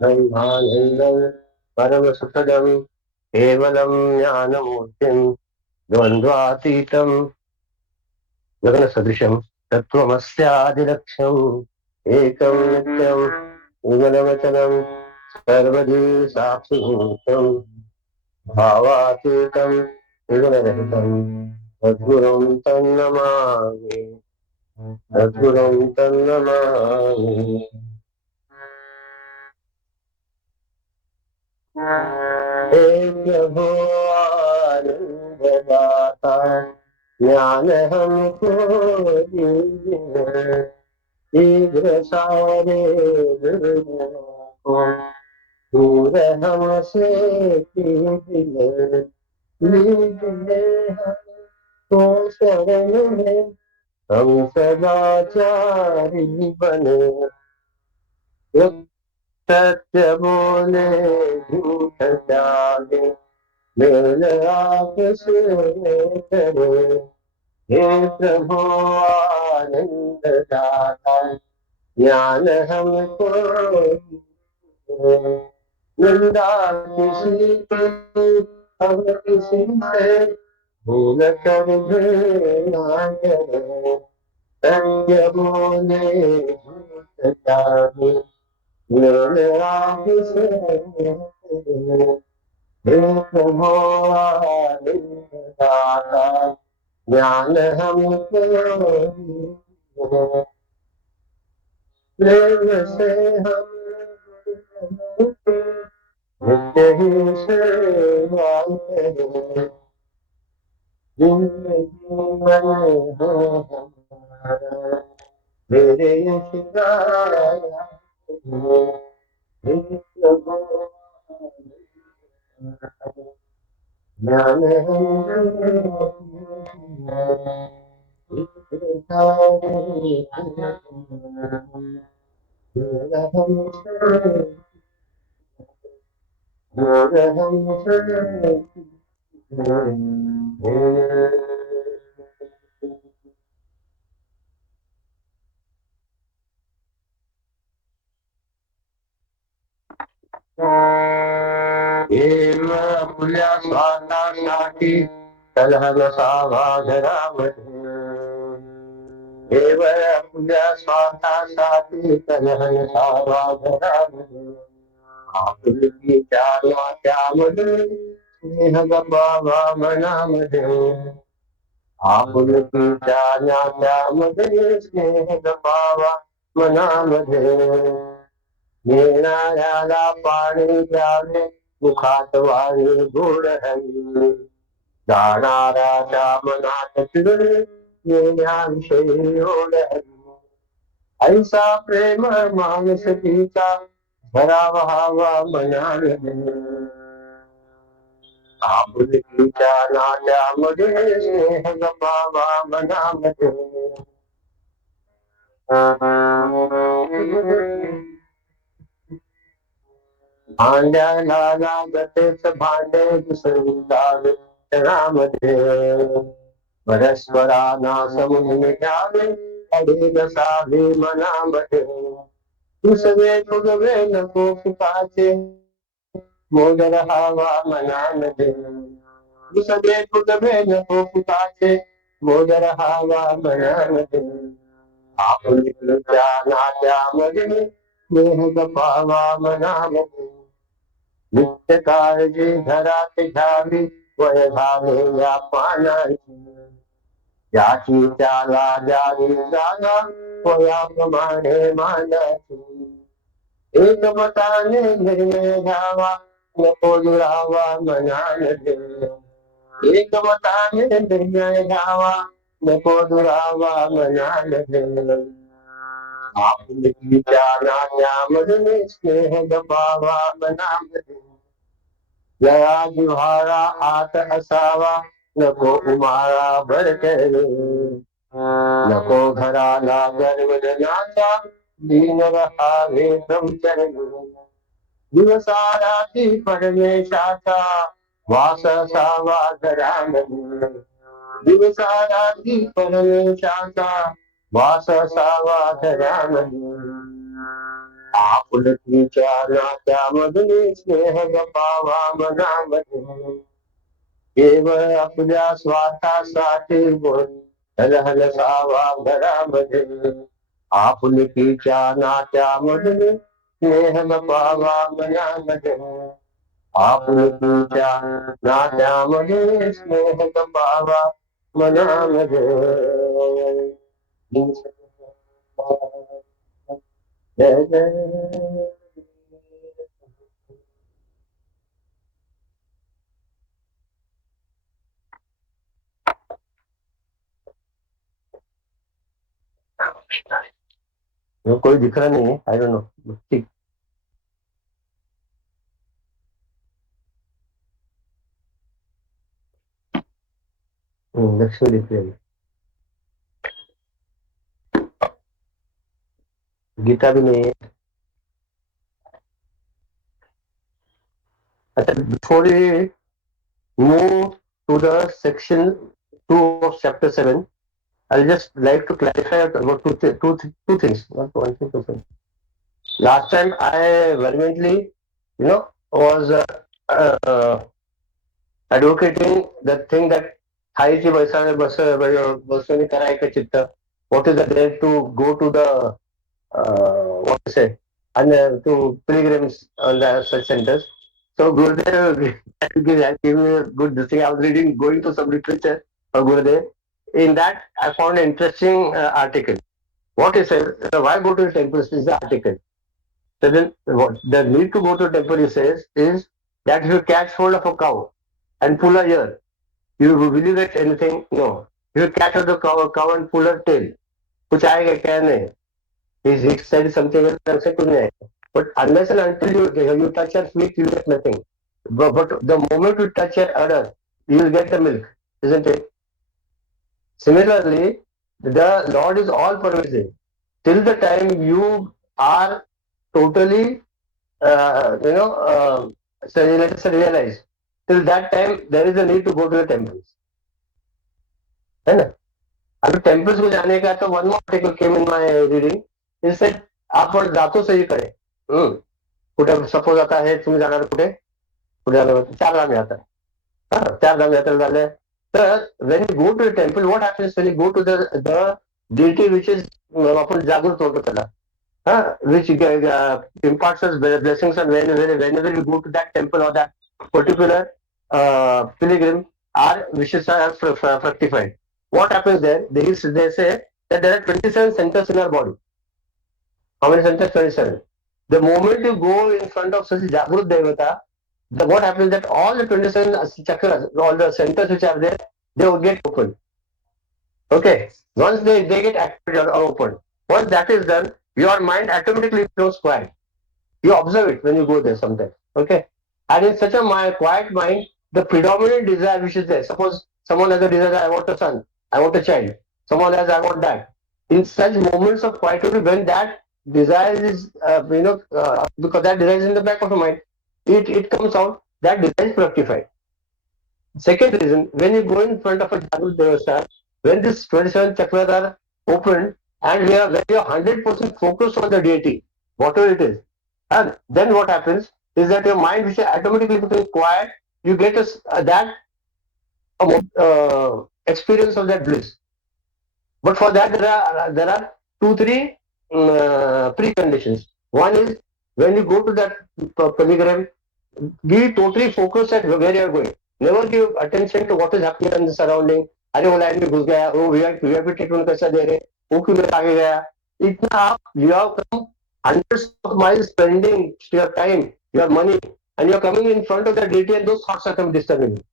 ब्रह्मानंदं परम सुखदं केवलं ज्ञानमूर्तिं द्वन्द्वातीतं गगनसदृशं तत्त्वमस्यादिलक्ष्यम् एकं नित्यं विमलवचनं सर्वधी साक्षिभूतं भावातीतं विगुणरहितं सद्गुरुं तन्नमामि सद्गुरुं तन्नमामि। हे प्रभो आनंददाता ज्ञान हमको दीजिए शीघ्र सारे दुर्गुणों को दूर हमसे कीजिए लीजिए हमको शरण में हम सदाचारी बने सत्य बोले झूठ त्यागे मेल आपसे करे हे प्रभु आनंद दाता ज्ञान हमको दे। निंदा किसी की हम किसी से भूल कर भी ना करे सत्य बोले झूठ त्यागे मेल आपसे करे हे प्रभु आनंद दाता ज्ञान हमको प्रेम से हम नित्य ही सेवा करें जिंदगी में हो हमारा मेरे शिकाया प्रभु ज्ञान पुल्या स्वार्थासाठी कलहन सावाधरामध्ये देवर पुल्या स्वार्थासाठी कलहन सावाधरामध्ये आपुलकी त्यामध्ये स्नेह गमावा मनामध्ये आपुलकी त्यामध्ये स्नेह गमावा मनामध्ये येणाऱ्याला पाणी द्यावे मुखात वाणी गोड हवी जाणाऱ्याच्या मनात चिडे येण्याविषयी ओढ हवी ऐसा प्रेम मानसकीचा भरावा हवा मनामध्ये आपुलकीच्या नात्यामध्ये स्नेह गमावा मनामध्ये भांड्याला लागतेच भांडे दुसरी लावे क्षणामध्ये परस्परांना समजून घ्यावे अडे नसावे मनामध्ये दुसरे फुगवे नको सुखाचे मोद रहावा मनामध्ये दुसरे फुगवे नको सुखाचे मोद रहावा मनामध्ये आपुलकीच्या नात्यामध्ये स्नेह गमावा मनामध्ये नित्य काळजी घरात घ्यावी वय झाले या पानाची याची त्याला द्यावी जागा वयाप्रमाणे मानाची एक मताने निर्णय घ्यावा, नको दुरावा मनान दे. एक मताने निर्णय घ्यावा, नको दुरावा मनान दे. आपुलकीच्या नात्यामध्ये स्नेह जपावा मनामध्ये. जया जिव्हाळा आत असावा, नको उमाळा भरकले. नको घराला गर्वजनाचा, दीन रहावे ब्रह्मचर्य. दिवसाराती परमेशाचा, वास असावा घरामध्ये. दिवसाराती परमेशाचा, वास असावा घरामध्ये. आपुलकीच्या नात्यामध्ये स्नेह जपावा मनामध्ये. केवळ आपल्या स्वार्थासाठी हलहलसावा घरामध्ये. आपुलकीच्या नात्यामध्ये स्नेह जपावा मनामध्ये. आपुलकीच्या नात्यामध्ये स्नेह जपावा मनामध्ये. जय जय. कोई दिख रहा नहीं है, आई डोंट नो. ठीक. लक्ष्मी दिख रही है, गीता भी नहीं है. अच्छा, before we move to the section 2 of chapter 7, I'll just like to clarify about two things. Not one thing, two things. Last time I vehemently, was advocating the thing that Haiti Baswani Karaika Chitta, what is the day to go to the, what to say, and to pilgrims on the such centers. So Gurudev gave me a good thing. I was going to some literature of Gurudev. In that, I found an interesting article. What he says, why go to the temples is the article. So then, what the need to go to a temple, he says, is that if you catch hold of a cow and pull her ear, will you get anything? No. If you catch hold of the cow and pull her tail, कुछ आएगा क्या नहीं. He said something else, I said कुछ नहीं आएगा. But unless and until you touch her feet, you get nothing. But the moment you touch her udder, you will get the milk, isn't it? Similarly, the Lord is all pervasive. Till the time you are totally, so let us realize, till that time there is a need to go to the temples. है ना? अभी temples को जाने का तो one more article came in my reading. It said आपण जातो सही करे. कुठे सपोज आता है तुम्ही जाणार कुठे जाणार 4 धाम यात्रा. 4 धाम यात्रा झाल्या. तर when you go to a temple, what happens when you go to the deity which is आपण जागृत होतो त्याला, which imparts us blessings, and whenever you go to that temple or that particular pilgrim, our wishes are fructified. What happens there? They say that there are 27 centers in our body. How many centers? 27. The moment you go in front of such Jagrut Devata, what happens that all the 27 chakras, all the centers which are there, they will get open. Okay. Once they get activated or open, once that is done, your mind automatically becomes quiet. You observe it when you go there sometimes. Okay. And in such a quiet mind, the predominant desire which is there, suppose someone has a desire, I want a son, I want a child, someone has, I want that. In such moments of quietude, when that desire is, because that desire is in the back of the mind, it comes out, that desire is fructified. Second reason, when you go in front of a Jagrut Devasthan, when these 27 chakras are opened and when you are 100% focused on the deity, whatever it is, and then what happens is that your mind, which is automatically becoming quiet, you get that experience of that bliss. But for that, there are 2-3 preconditions. One is when you go to that pilgrim, be totally focused at where you are going. Never give attention to what is happening in the surrounding. अरे वो line में घुस गया, वो VIP treatment कैसा दे रहे, वो क्यों मेरे आगे गया. इतना आप, you have come hundreds of miles spending your time, your money, and you're coming in front of the deity, and those thoughts are coming disturbing you.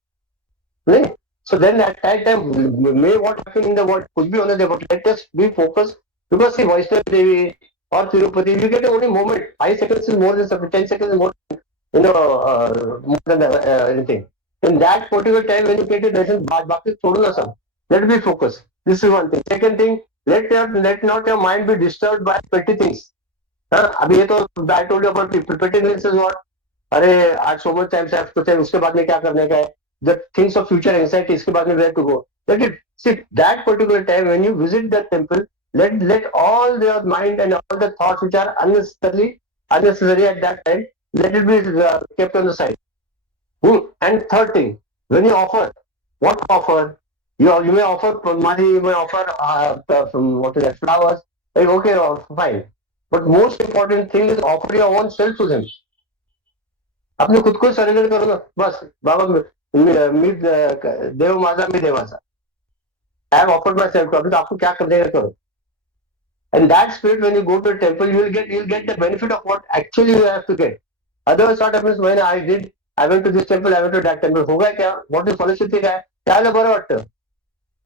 Right? So then at that time, may what happen in the world could be on the but let us be focused because see Vaishnav Devi or Tirupati, you get only moment. 5 seconds is more than sufficient. 10 seconds is more, more than anything. In that particular time, when you get a lesson, Bhakti छोड़ो सब. Let be focused. This is one thing. Second thing, let not your mind be disturbed by petty things. हाँ, अभी ये तो I told you about petty things is what. अरे आज so much time से कुछ है उसके बाद में क्या करने का है. The things of future anxiety इसके बाद में where to go. Let it see that particular time when you visit the temple. Let all your mind and all the thoughts which are unnecessary at that time. Let it be kept on the side. And third thing, when you offer, what offer? You may offer money, you may offer what is that, flowers. Like, okay, fine. But most important thing is offer your own self to them. अपने खुद को surrender करो ना बस बाबा मी देव माझा मी देवाचा I have offered my self अभी तो आपको क्या करने का करो and that spirit when you go to a temple you'll get the benefit of what actually you have to get otherwise what happens when I went to this temple I went to that temple होगा क्या what is फलश्रुति काय त्याला बरं वाटतं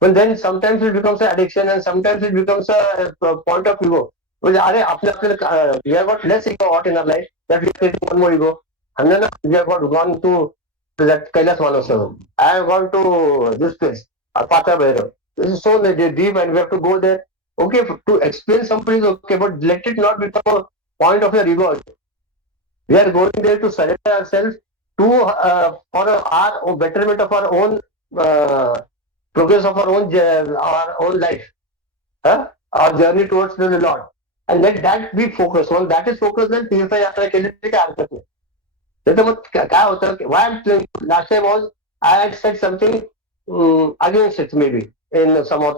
but then sometimes it becomes an addiction and sometimes it becomes a point of ego म्हणजे अरे आपल्या we have got less ego what in our life that we are creating one more ego and then we have gone to that Kailas Manosaram I have gone to this place Pata Bhairav this is so deep and we have to go there okay to explain something is okay but let it not become a point of your ego we are going there to surrender ourselves to for our betterment of our own uh, progress of our own life our journey towards the Lord and let that be focused when that is focused then तीर्थयात्रा केली तरी काय हरकत नाही त्याचं मग काय होतं why I'm saying last time was I had said something against it maybe in some one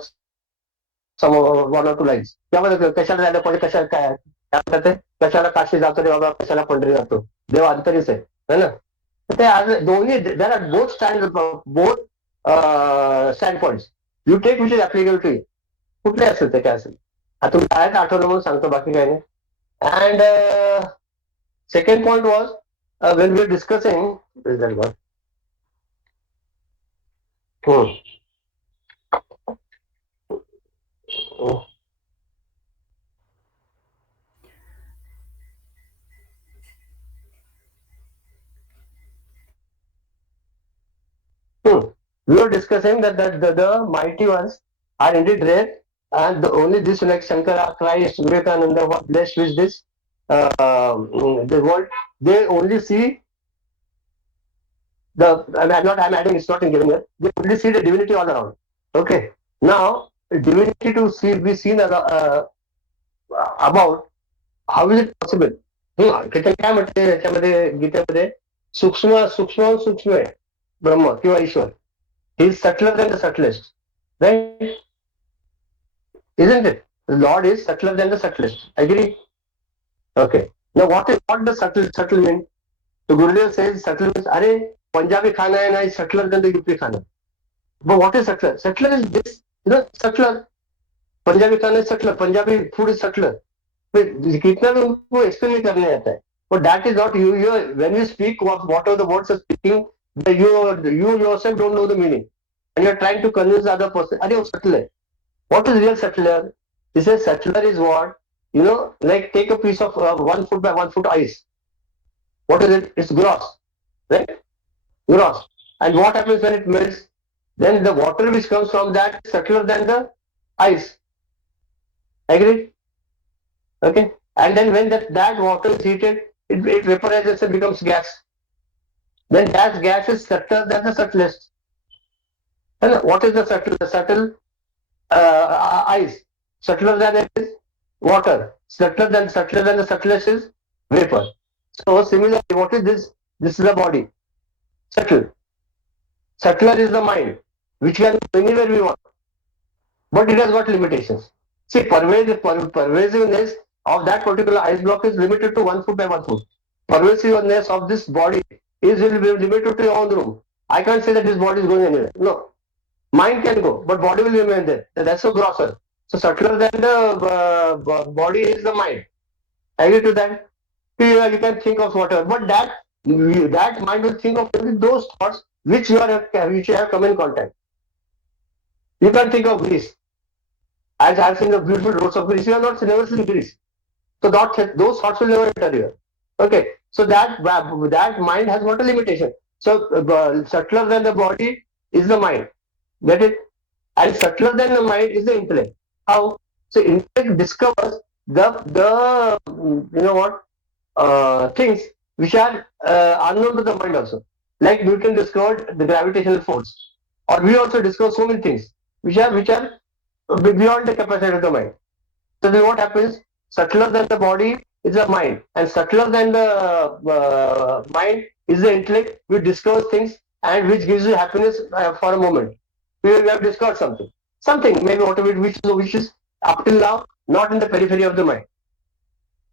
or two lines त्यामध्ये कशाला जायला पाहिजे कशाला काय म्हणतात ते कशाला काशी जातो रे बाबा कशाला पंढरी जातो देव अंतरीच आहे है ना ते आज दोन्ही there are both standpoints you take which is applicable to you कुठले असेल ते काय असेल आता तुम्ही काय आठवलं म्हणून सांगतो बाकी काय नाही and second point was when we discussing we were discussing that the mighty ones are indeed rare, and only this like Shankara, Christ, Vivekananda, what blessed with this the world, they only see the. I'm adding. It's not in giving it. They only see the divinity all around. Okay. Now divinity to see be seen about how is it possible? काय म्हणते त्याच्यामध्ये गीतेमध्ये सूक्ष्म सूक्ष्म सूक्ष्म आहे ब्रह्म किंवा ईश्वर He is subtler than the subtlest. Right? Isn't it? The Lord is subtler than the subtlest. Agree? Okay. Now what does subtle mean? So Gurudev says subtle means Punjabi khana is subtler than the UP khana. But what is subtler? Subtler is this, subtler. Punjabi khana is subtler. Punjabi food is subtler. कितना भी उनको explain नहीं करने आता है. But that is not you. When you speak, whatever the words are speaking, you yourself don't know the meaning. And you're trying to convince the other person, are you subtler? What is real subtler? He says subtler is what? Like take a piece of 1 foot by 1 foot ice. What is it? It's gross. Right? Gross. And what happens when it melts? Then the water which comes from that is subtler than the ice. Agree? Okay? And then when that water is heated, it vaporizes and becomes gas. Then that gas is subtler than the subtlest. And what is the subtle? The subtle ice. Subtler than it is water. Subtler than the subtlest is vapor. So similarly, what is this? This is the body. Subtle. Subtler is the mind, which can go anywhere we want. But it has got limitations. See, pervasiveness of that particular ice block is limited to 1 foot by 1 foot. Pervasiveness of this body is limited to your own room. I can't say that this body is going anywhere. No. Mind can go, but body will remain there. That's so grosser. So subtler than the body is the mind. Agree to that? You can think of whatever, but that mind will think of only those thoughts which you have come in contact. You can't think of Greece. As I've seen the beautiful roads of Greece, you have not never seen Greece. So those thoughts will never enter here. Okay, so that mind has got a limitation. So subtler than the body is the mind. Get it? And subtler than the mind is the intellect. How? So intellect discovers the you know what things which are unknown to the mind also. Like Newton discovered the gravitational force, or we also discover so many things which are beyond the capacity of the mind. So then what happens? Subtler than the body is the mind, and subtler than the mind is the intellect, which discovers things and which gives you happiness for a moment. We have discovered something maybe whatever which is up till now not in the periphery of the mind.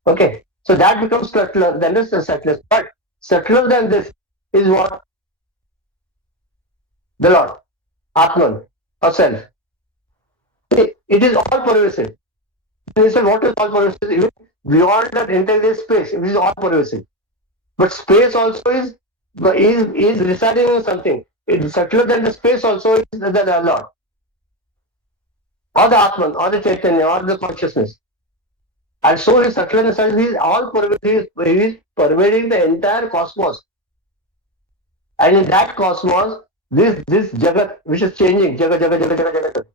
Okay, so that becomes subtler than this subtler. But subtler than this is what the Lord, Atman, or self. It is all pervasive. He said, what is all pervasive? Even beyond that entire space, it is all pervasive. But space also is residing in something. It is subtler than the space also is the Lord, or the Atman, or the Chaitanya, or the consciousness. And so his subtler in the sense he is all pervasive. He is pervading the entire cosmos. And in that cosmos, this Jagat, which is changing, Jagat,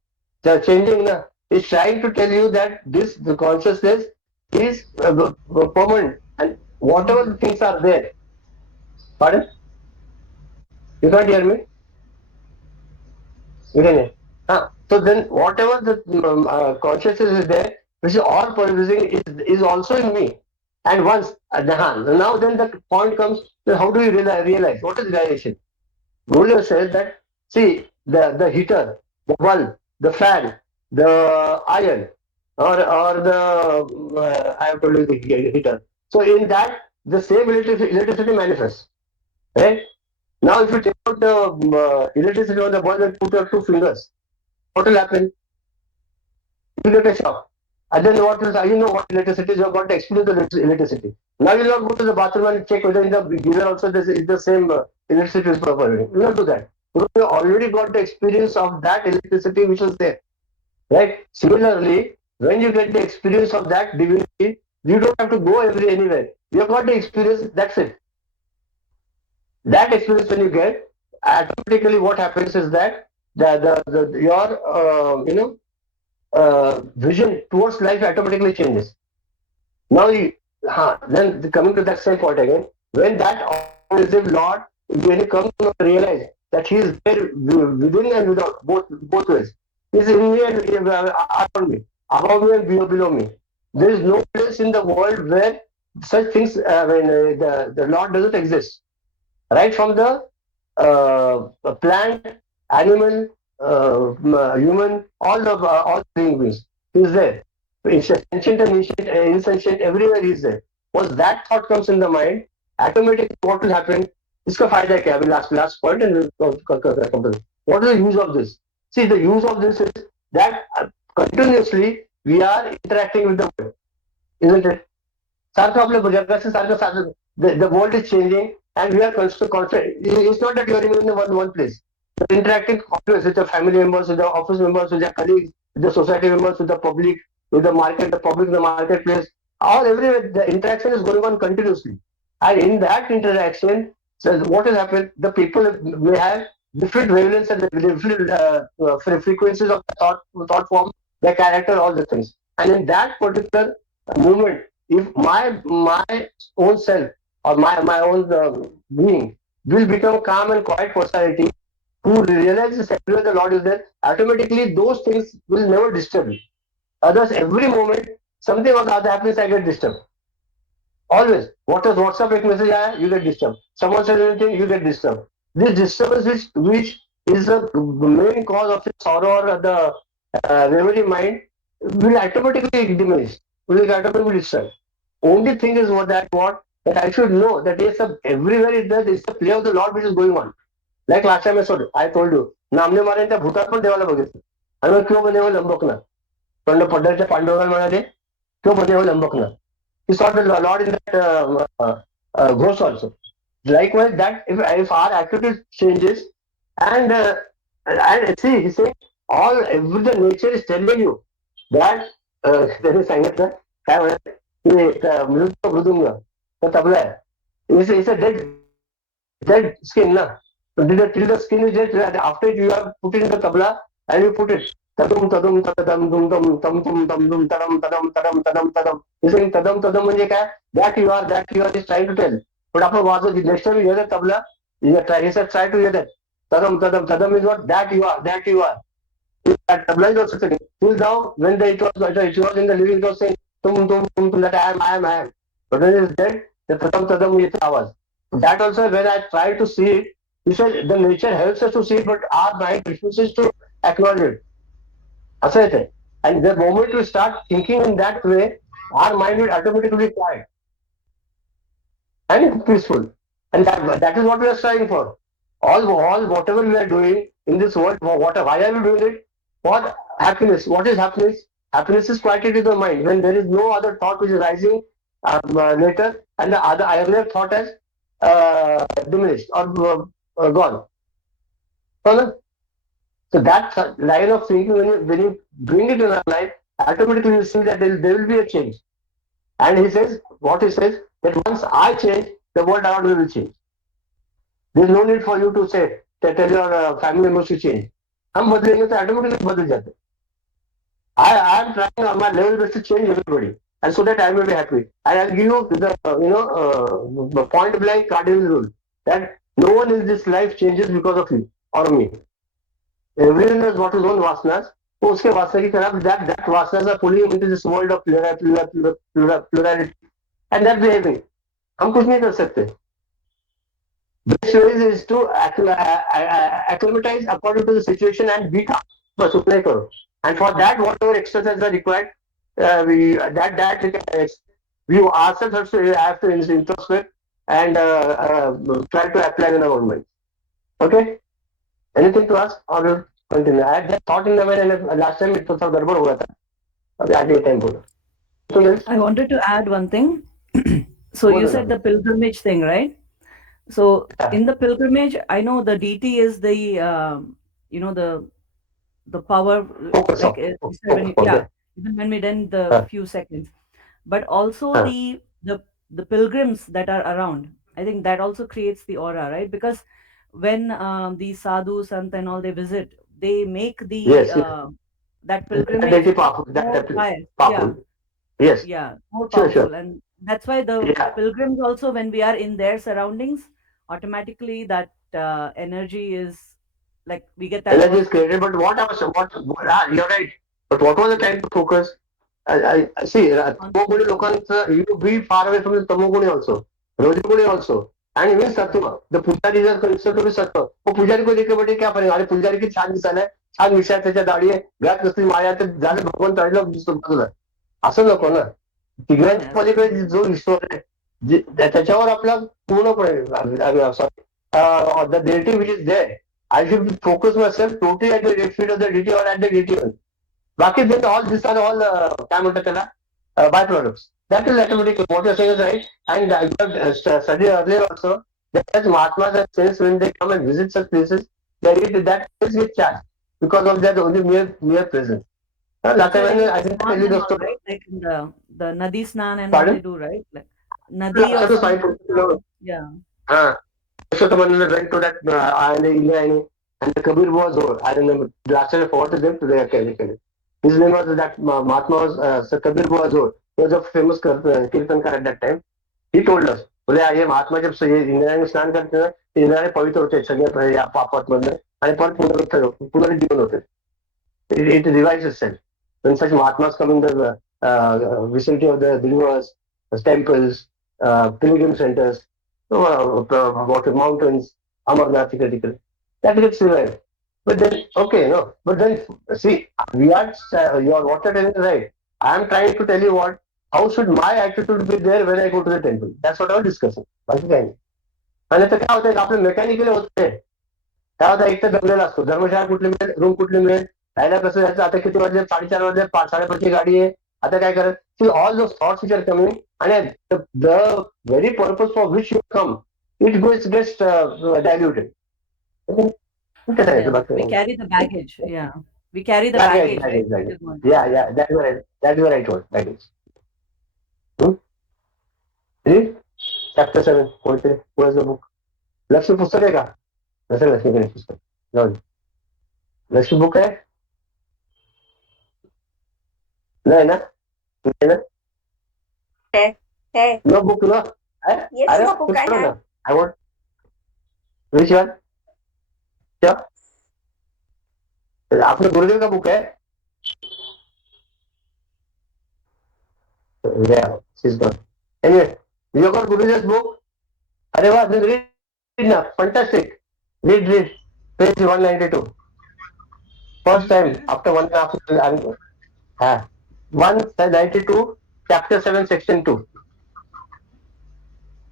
changing, is trying to tell you that the consciousness is permanent, and whatever the things are there. Pardon? You can't hear me? You can hear. So then, whatever the consciousness is there, which is all pervasive, is also in me. And once, now then the point comes, then how do you realize? What is realization? Ruler says that, see, the heater, the bulb, the fan, the iron, or the, I have told you the heater. So in that, the same electricity manifests. Right? Now, if you take out the electricity on the bulb and put your two fingers, what will happen? You get a shock. And then what is, you know what electricity is, you have got to experience the electricity. Now you will not go to the bathroom and check whether in the geyser also is the same electricity is proper. You will not do that. Because you already got the experience of that electricity which was there. Right? Similarly, when you get the experience of that divinity, you don't have to go anywhere. You have got the experience, that's it. That experience when you get, automatically what happens is that your vision towards life automatically changes. Now, then coming to that same point again, when that all-pervasive Lord, when he comes to realize that he is there within and without, both ways. He is in me and around me, above me and below me. There is no place in the world where such things, when the Lord doesn't exist. Right from the plant, animal, human, all living beings. He is there. Ancient and insentient, everywhere he is there. Once that thought comes in the mind, automatically what will happen? इसका फायदा क्या है? Last point and what is the use of this? See, the use of this is that continuously we are interacting with the world, isn't it? सारखं आपल्या जगाचं सारखं the world is changing and we are constant. It's not that you are in one place. You're interacting always with the family members, with the office members, with the colleagues, with the society members, with the public, with the market, the public, the marketplace. All everywhere, the interaction is going on continuously. And in that interaction, so what will happen? The people may have different wavelengths and different frequencies of the thought form, their character, all the things. And in that particular moment, if my own self or my own being will become calm and quiet personality who realizes everywhere the Lord is there, automatically those things will never disturb you. Others, every moment something or the other happens, I get disturbed. Always. What is WhatsApp एक message आया, you get disturbed. Someone says anything, you get disturbed. This disturbance which is the main cause of the sorrow or the remedy mind will automatically diminish. Will automatically disturb. Only thing is that I should know that yes, everywhere it's the play of the Lord which is going on. Like last time I told you, नामने मारे त्या भूतात पण देवाला बघितलं. आणि मग क्यों बने हो लंबकना? पण पड्डाच्या पांडवाला म्हणाले, क्यों बने हो लंबकना? he saw the Lord in that ghost also. Likewise, that if our attitude changes, and see, he said every the nature is telling you that त्यांनी सांगितलं काय म्हणत की मृत मृदुंग तर तबला आहे it's a dead skin na till the skin is dead after you have put in the tabla and you put it tadum tadum tadam dum dum tam tum tam dum tadam tadam tadam tadam tadam he saying tadam म्हणजे काय that you are is trying to tell but आपण वाजव next time you hear the tabla he said try to hear that tadam is what that you are that tabla is also saying till now when it was in the living it was saying tum that I am but when it is dead the tadam येते आवाज that also when I try to see it you said the nature helps us to see it but our mind refuses to acknowledge it असं येते and the moment we start thinking in that way our mind will automatically quiet and peaceful. And that is what we are striving for. All whatever we are doing in this world, why are we doing it? For happiness. What is happiness? Happiness is quieted in the mind when there is no other thought which is rising later, and the other earlier thought has diminished or gone. So, so that line of thinking, when you bring it in our life, automatically you see that there will be a change. And what he says, that once I change, the world around me will change. There is no need for you to say, tell your family members to change. हम बदलेंगे तो automatically बदल जाते हैं. I am trying on my level best to change everybody, and so that I will be happy. And I'll give you the point blank cardinal rule that no one in this life changes because of you or me. Everyone has got his own vasanas. तो उसके वासना की तरफ that vasanas are pulling him into this world of plurality and that behaving. हम कुछ नहीं कर सकते. Best ways is to acclimatize according to the situation and be calm. बस उतना ही करो. And for that, whatever exercises are required, we ourselves have to introspect and try to apply in our own mind. Okay? Anything to ask or we'll continue? I had just thought in the mind and last time it was सब गड़बड़ हुआ था. अभी आगे time बोलो. I wanted to add one thing. So you said the pilgrimage thing, right? So in the pilgrimage, I know the deity is the the power, like even when we done the few seconds, but also the pilgrims that are around. I think that also creates the aura, right? Because when the sadhu, sant, and all they visit, they make the that pilgrimage more pious. Yes. Yeah, more powerful. And that's why the pilgrims also, when we are in their surroundings, automatically that energy is like we get that energy is created. But you're right. But what was the time to focus? I see tamoguni lokansa, you be far away from the tamoguni also, rajoguni also, and even sattva. The pujaris are considered to be sattva. वो पुजारी को देखे बैठे क्या करेंगे? अरे पुजारी की छान दिसायला आहे, छान विषय त्याच्या दाढी आहे, घरात कसली माया ते झालं भगवान तळलं दिसतो बाजूला. असं नको ना. तिघांच्या पलीकडे जो ईश्वर आहे त्याच्यावर आपला पूर्णपणे the deity which is there. I should focus myself totally at the feet of the deity or at the deity. बाकी then all these are all काय म्हणतात त्याला byproducts. That is automatically what you're saying is right. And I have studied earlier also that as Mahatmas have sense when they come and visit such places, that place gets charged because of their only mere presence. Last time I think I tell you the story. Right? Like in the Nadi Snan and all they do, right? Like Nadi or something. Yeah. Purushottamana went to that and the Kabir was over. I remember last time I forgot his name today. His name was that Mahatma was Kabir was over. He was a famous Kirtankar at that time. He told us, बोले ये महात्मा जब से ये इंद्रायणी स्नान करते हैं इंद्रायणी पवित्र होते सगळे पापात मधले आणि परत पुनरुज्जीवन होते. It revives itself. When such Mahatmas come in the vicinity of the believers, temples, pilgrim centers, water mountains, Amarnath, critical. That gets revived. But then, okay, no. But then, see, your water telling is right. I am trying to tell you how should my attitude be there when I go to the temple? That's what I was discussing. बाकी काही नाही. आणि आता काय होतं आपलं mechanically होतंय. काय होतं एक तर दमलेला असतो. धर्मशाळा कुठली मिळेल, रूम कुठली मिळेल, राहायला कसं जायचं, आता किती वाजले, 4:30 वाजले, 5:30ची गाडी आहे, आता काय करत, see all those thoughts which are coming, and the very purpose for which you come, it gets diluted. Okay? That's Yeah, right. we carry the baggage. Yeah, we carry the Baggage, baggage, right? baggage, Which baggage. is not Yeah, good. yeah, that's the right word, baggage. Hmm? Read chapter 7. कोणते? Where's the book? Lakshmi पुस्तक आहे का? नसेल लक्ष्मी गणेश पुस्तक. जाऊ दे. Lakshmi book आहे? नाही ना? नाही ना? है है No book, no? yes अरे no book कुछ I करो have ना. I want which one? क्या? आपने गुरुदेव का बुक है? Yeah, she's gone. Anyway, you got Gurudev's book? अरे वाह, then read ना. Fantastic. Read. Page 192. First time after 1.5 years. हाँ. 192, chapter 7, section 2.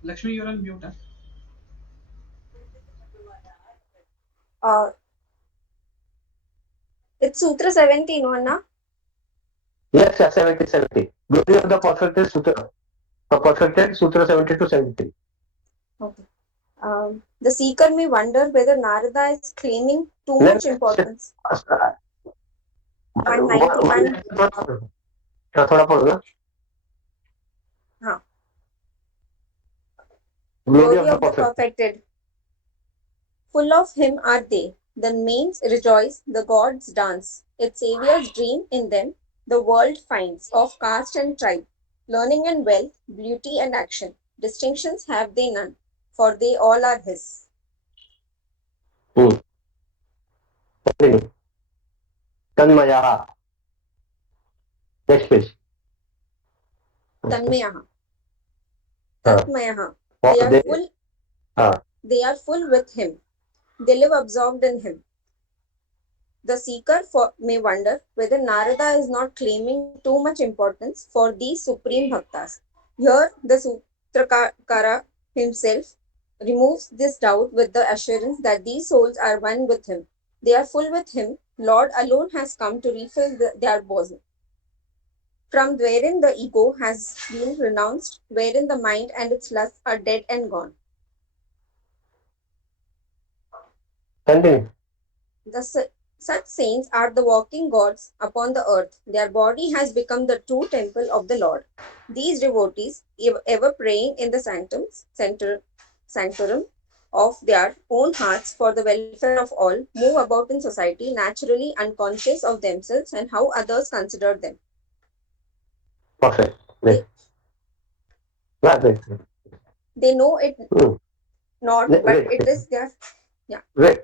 Lakshmi, you're on mute. Huh? uh it's Sutra 17 one na. Yes, 70. Glory of the perfected Sutra. The perfected Sutra 70 to 73. Okay. The seeker may wonder whether Narada is claiming too much importance. 191. थोड़ा पढ़ो ना. हाँ. Glory Glory of the of the perfect. perfected. Full of him are they. The mains rejoice, the gods dance. Its saviors dream in them. The world finds of caste and tribe, learning and wealth, beauty and action. Distinctions have they none, for they all are his. Continue. Tanmaya. Next page. Tanmayaha. हाँ. Tatmayaha. और They are they. full. हाँ. They are full with him. They live absorbed in him. The seeker may wonder whether Narada is not claiming too much importance for these supreme bhaktas. Here, the Sutrakara himself removes this doubt with the assurance that these souls are one with him. They are full with him. Lord alone has come to refill their bosom. From wherein the ego has been renounced, wherein the mind and its lusts are dead and gone. Continue. Such saints are the walking gods upon the earth. Their body has become the true temple of the Lord. These devotees, ever praying in the sanctorum of their own hearts for the welfare of all, move about in society naturally unconscious of themselves and how others consider them. Perfect. Wait. They know it not, but Wait. it is their. Yeah. Wait.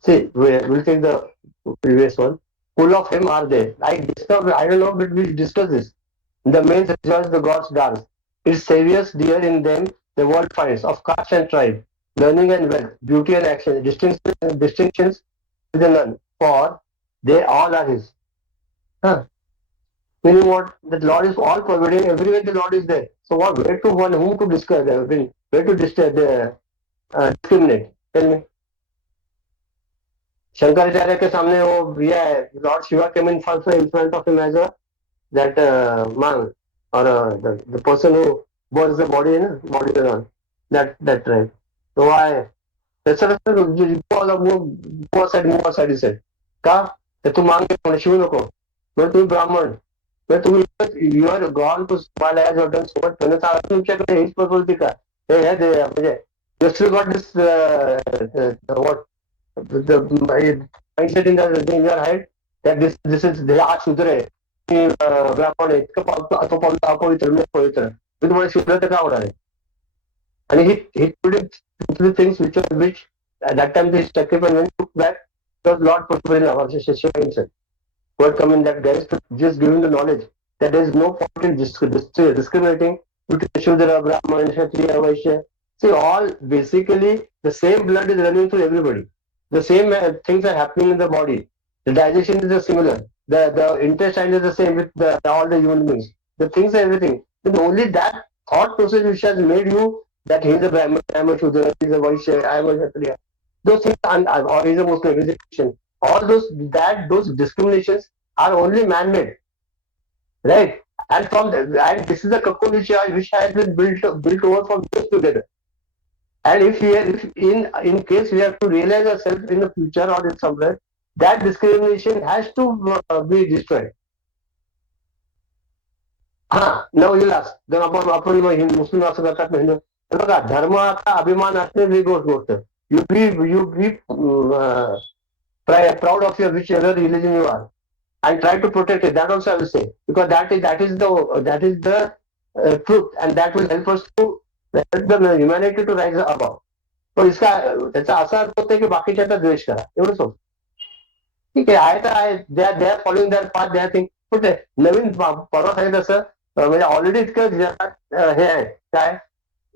See, we'll take the previous one. Full of him are they. I don't know, but we discuss this. The main rejoice, the gods dance. Its saviors dear in them, the world finds, of caste and tribe, learning and wealth, beauty and action, distinctions with none, for they all are his. Huh? Meaning what? The Lord is all pervading, everywhere the Lord is there. So what? Where to one, whom to discuss, where to discriminate? Tell me. Shankaracharya के सामने वो दिया है, Lord Shiva came in front of him as a that man or the person who burns the body, body on that right. So why? त्याचं move aside he said. का? तर तू मागे कोण शिवू नको. मग तुम्ही ब्राह्मण. तर तुम्ही you are gone to smile as you done so much. त्यानं सांगितलं तुमच्याकडे हेच प्रकृती का? हे म्हणजे you still got this what the mindset in your head that this is हा शूद्र आहे. ब्राह्मण आहे इतकं अपवित्र मी पवित्र मी तुम्हाला शूद्र तर का होणार आहे. आणि he put it into the things which at that time they stuck it and when took back because Lord Shiva himself who had come in that guise to just giving the knowledge that there is no point in discriminating between Shudra, Brahman, Kshatriya, Vaishya. See, all basically the same blood is running through everybody. The same things are happening in the body. The digestion is just similar. The intestine is the same with all the human beings. The things are everything. Then only that thought process which has made you that he is a Brahman, I am a Shudra, he is a Vaishya, I am a Kshatriya. those things, or is a Muslim, is a Christian, all those discriminations are only man-made, right? And and this is a cocoon which has been built over from years together. And if in case we have to realize ourselves in the future or in somewhere, that discrimination has to be destroyed. हा now you'll ask, जर आपण मुस्लिम असं करतात ना हिंदू, बघा धर्माचा अभिमान असणे वेगळी गोष्ट. You be proud of your whichever religion you are and try to protect it. That also I will say, because that is the truth, and that will help us to help the humanity to rise above. पण त्याचा असा अर्थ होतो की बाकीच्याचा द्वेष करा, एवढंच होतं. ठीक आहे तर आहे, they are following that path, they are thing. कुठे नवीन परवा सांगितलं तसं, म्हणजे ऑलरेडी इतकं जगात हे आहे काय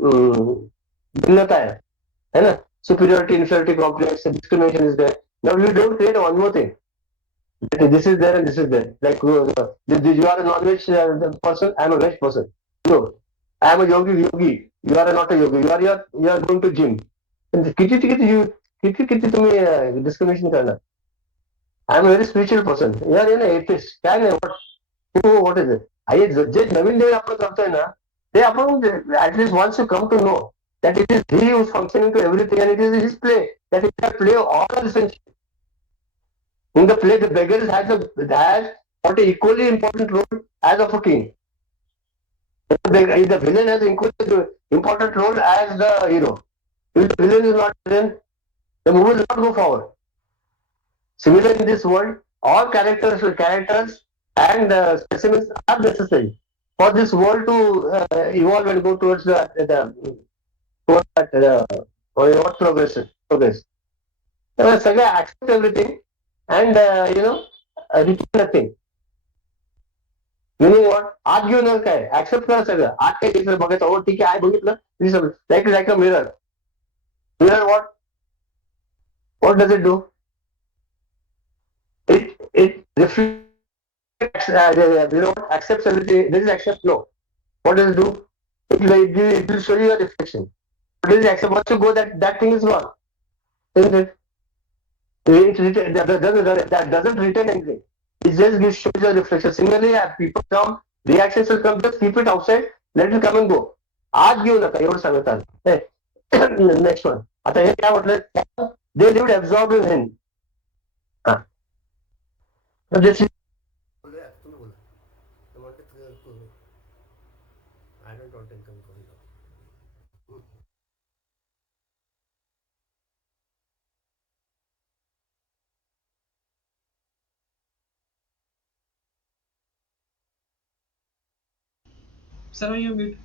भिन्नता आहे ना, superiority inferiority complex, discrimination is there. Now you don't create one more thing. This is there and this is there. Like you are a non-veg person, I am a veg person. No, I am a yogi. You are not a yogi. You are going to gym. किती तुम्ही discrimination करणार. I am very spiritual person. You are in atheist. काय नाही, what is it. जे नवीन नवीन आपण करतोय ना, ते आपण at least once you come to know that it is he who is functioning to everything, and it is his play, that is the play of all essential. In the play, the beggar has got an equally important role as of a king. The villain has equally important role as the hero. If the villain is not villain, the movie will not go forward. Similar in this world, all characters and specimens are necessary for this world to evolve and go towards what progress. सगळे accept everything and repeat nothing. Meaning what? आत घेऊन काय accept करा सगळं. आत काय दिसलं बघायचं, हो ठीक आहे बघितलं, like a mirror. what does it do? It reflects, accepts everything. Does it accept? No. What does it do? It will show you a reflection. What does it accept? Once you go, that thing is gone. Isn't it? That doesn't retain anything. It just shows you a reflection. Similarly, people come, reactions will come, just keep it outside, let it come and go. आत घेऊ नका, एवढं सांगतात. Next one. आता हे काय म्हटलं, they lived absorbed in him. This is Sir, are you mute?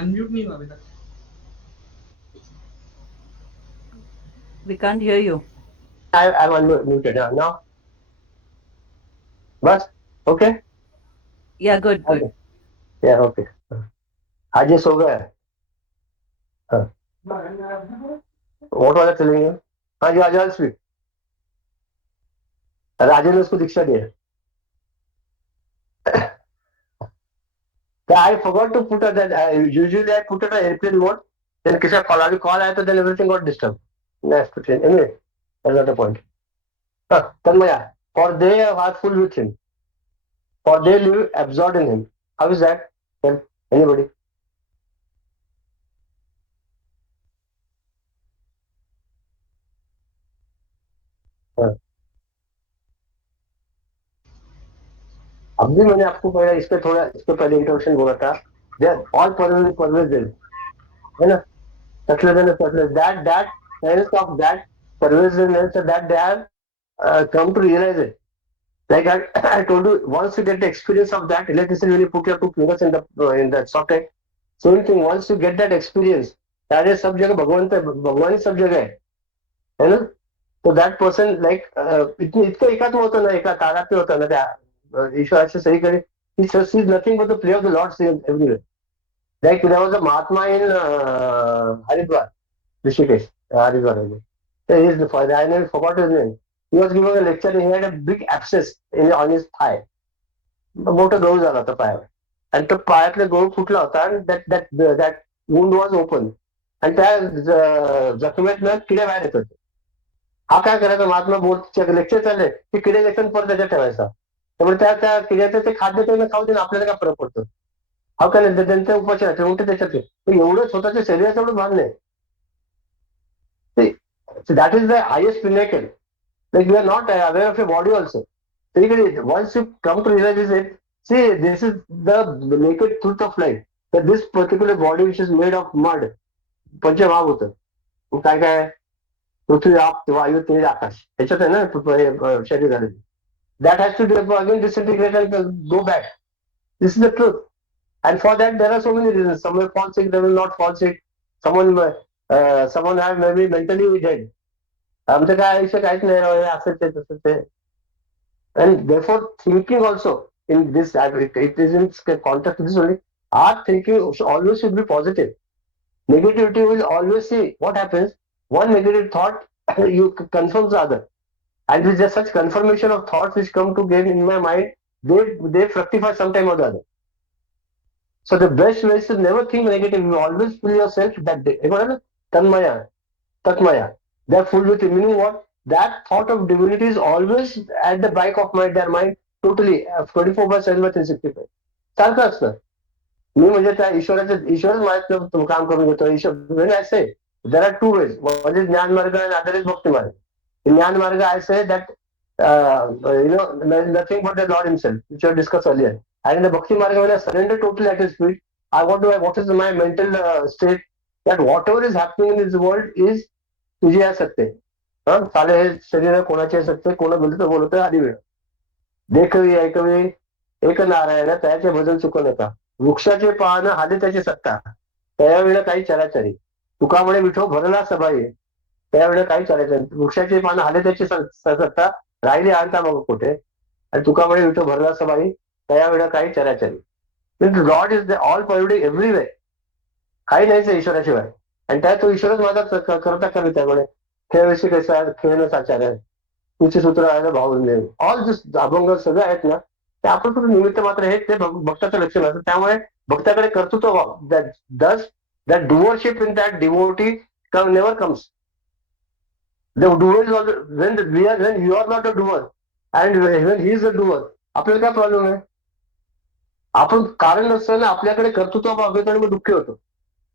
Unmute नहीं हुआ अभी तक. We can't hear you. I'm unmuted now. But okay. Yeah, good. Okay. Yeah, okay. आज ये सो गया है. What was I telling you? हाँ जी, आज स्पीक. राजे ने उसको दीक्षा दी है. I forgot to put that. Usually I put it on airplane mode. Then किसी का call आया तो then everything got disturbed. Next to train. Anyway, that's not the point. Tanmaya, for they are heartful with him. For they live absorbed in him. How is that? Well, anybody? अब भी मैंने आपको पहले इस पे पहले इंट्रोडक्शन बोला था. They are all pervasive, है ना? That sense of that pervasiveness, that they have come to realize it. Like I told you, once you get the experience of that, electricity, when you put your 2 fingers in the socket, same thing. Once you get that experience, that is सब जगह भगवान ही सब जगह है ना? So that person like इतकं एकात्म होतं ना, एका तादात्म्य होतं ना त्या ईश्वराच्या सहीकडे. He sees nothing but the play of the Lord everywhere. Like there was a Mahatma in Haridwar, Rishikesh, Haridwar. So I forgot his name. He was giving a lecture and he had a big abscess on his thigh. मोठा गहू झाला होता पायावर आणि तो पायातला गहू फुटला होता आणि दॅट वुंड वॉज ओपन आणि त्या जखमेतनं किडे बाहेर येत होते. हा काय करायचा, महात्मा बोर्डचे लेक्चर चालले की किडे लेखन परत त्याच्यात ठेवायचा. त्यामुळे त्या किड्याचं ते खाद्य त्यांना खाऊ दे, आपल्याला काय फरक पडतो. हा काय त्यांचा उपचार उलटे त्याच्यात एवढं स्वतःच्या शरीराचं एवढं भान नाही. That is the highest pinnacle. Like we are not aware of your body also. Once you come to realize it, see, this is the naked truth of life. That this particular body which is made of mud, पंचमहाभूत, काय काय पृथ्वी, आप, वायू, तेज, आकाश, ह्याच्यात आहे ना शरीर झालेलं. That has to again disintegrate and go back. This is the truth. And for that there are so many reasons. Some will fall sick, they will not fall sick. Someone have maybe mentally dead. आमचं काय आयुष्य काहीच नाही असंच आहे तसंच आहे. And therefore thinking also in this, it is in context of this only, our thinking always should be positive. Negativity will always see what happens. One negative thought you confirms the other, and with just such confirmation of thoughts which come to gain in my mind, they fructify sometime or the other. So the best way is to never think negative. You always feel yourself that day. Tanmaya, Tatmaya. They're full with it. Meaning what? That thought of divinity is always at the back of their mind, totally 24/7 365. सारखं असतं. मी म्हणजे त्या ईश्वरच माझ्यात काम करून घेतो. ईश्वर म्हणजे असे there are two ways. One is ज्ञान मार्ग आणि अदर इज भक्ती मार्ग. In ज्ञान मार्ग I say that nothing but the Lord himself, which I discussed earlier. And in the Bhakti Marga, when I surrender totally at his feet, what is my mental state, that whatever is happening in this world is तुझे आ सकते. साले हे शरीर कोणाचे असते, कोणा बोलतो बोलतो आधी वेळ. देखवी ऐकवी एक नारायण त्याचे भजन चुकू नका. वृक्षाचे पान हाले त्याची सत्ता, त्यावेळेला काही चराचरी. तुका म्हणे विठो भरला सभाई, त्यावेळेला काही चराचरी. वृक्षाचे पान हाले त्याची सत्ता, राहिली आणता मग कुठे. आणि तुका म्हणे विठो भरला सभाई, त्यावेळेला काही चराचरी. God is the all pervading everywhere. काही नाहीच ईश्वराशिवाय. आणि त्या तो ईश्वरच माझा करता कमी. त्यामुळे खेळविषयी कसं आहे, खेळणं साचार आहे, तुझे सूत्र आहे, भाऊ ऑल दिस अभंग सगळे आहेत ना, ते आपण कुठे निमित्त मात्र हे ते भक्ताचं लक्षण असतं. त्यामुळे भक्ताकडे कर्तृत्व that doership in that devotee never comes. The doer is also, when you are not a doer and when he is a doer, आपल्याला काय प्रॉब्लेम आहे. आपण कारण नसताना आपल्याकडे कर्तृत्व भागवतो आणि मग दुःखी होतो.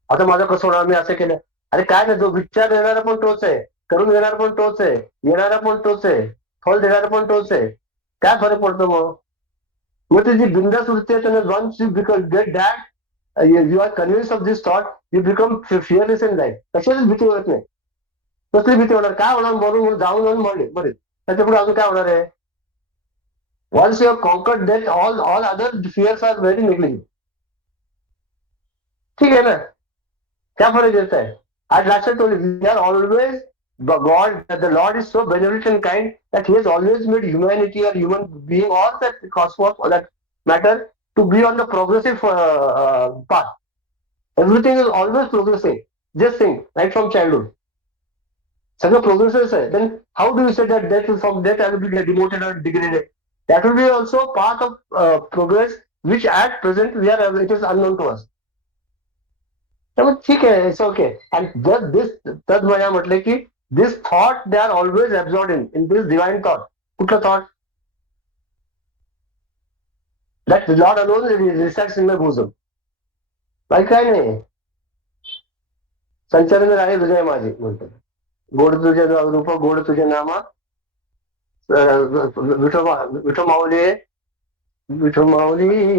आता माझं कसं होणार, मी असं केलं. अरे काय नाही, जो विचार देणारा पण तोच आहे, करून देणारा पण तोच आहे, येणारा पण तोच आहे, फल देणारा पण तोच आहे. काय फरक पडतो मग ती जी बिंदास वृत्ती आहे त्याने once you get that, you are convince of this thought, you become fearless in life. कशाच भीती होत नाही. कसली भीती होणार, काय होणार, म्हणून जाऊन बरे त्याच्यापुढे अजून काय होणार आहे. Once you have conquered that all other fears are very negligible. ठीक आहे ना, क्या फरक देता है. As Last told you, we are always the Lord is so benevolent and kind that He has always made humanity or human being or that cosmos or that matter to be on the progressive path. Everything is always progressing. Just think, right from childhood. सगळं progresses आहे. Then how do you say that from death I will be demoted or degraded? That will be also part of progress, which at present it is unknown to us. त्यामुळे ठीक आहे, it's okay. And जर this तद्मया म्हटले की this thought they are always absorbed in this divine thought. कुठलं thought, that lord alone resides in my bosom. बाकी काय नाही. संचलन आहे हृदय माझे म्हणतो, गोड तुझे रूप, गोड तुझे नामा, विठो माऊली, विठो माऊली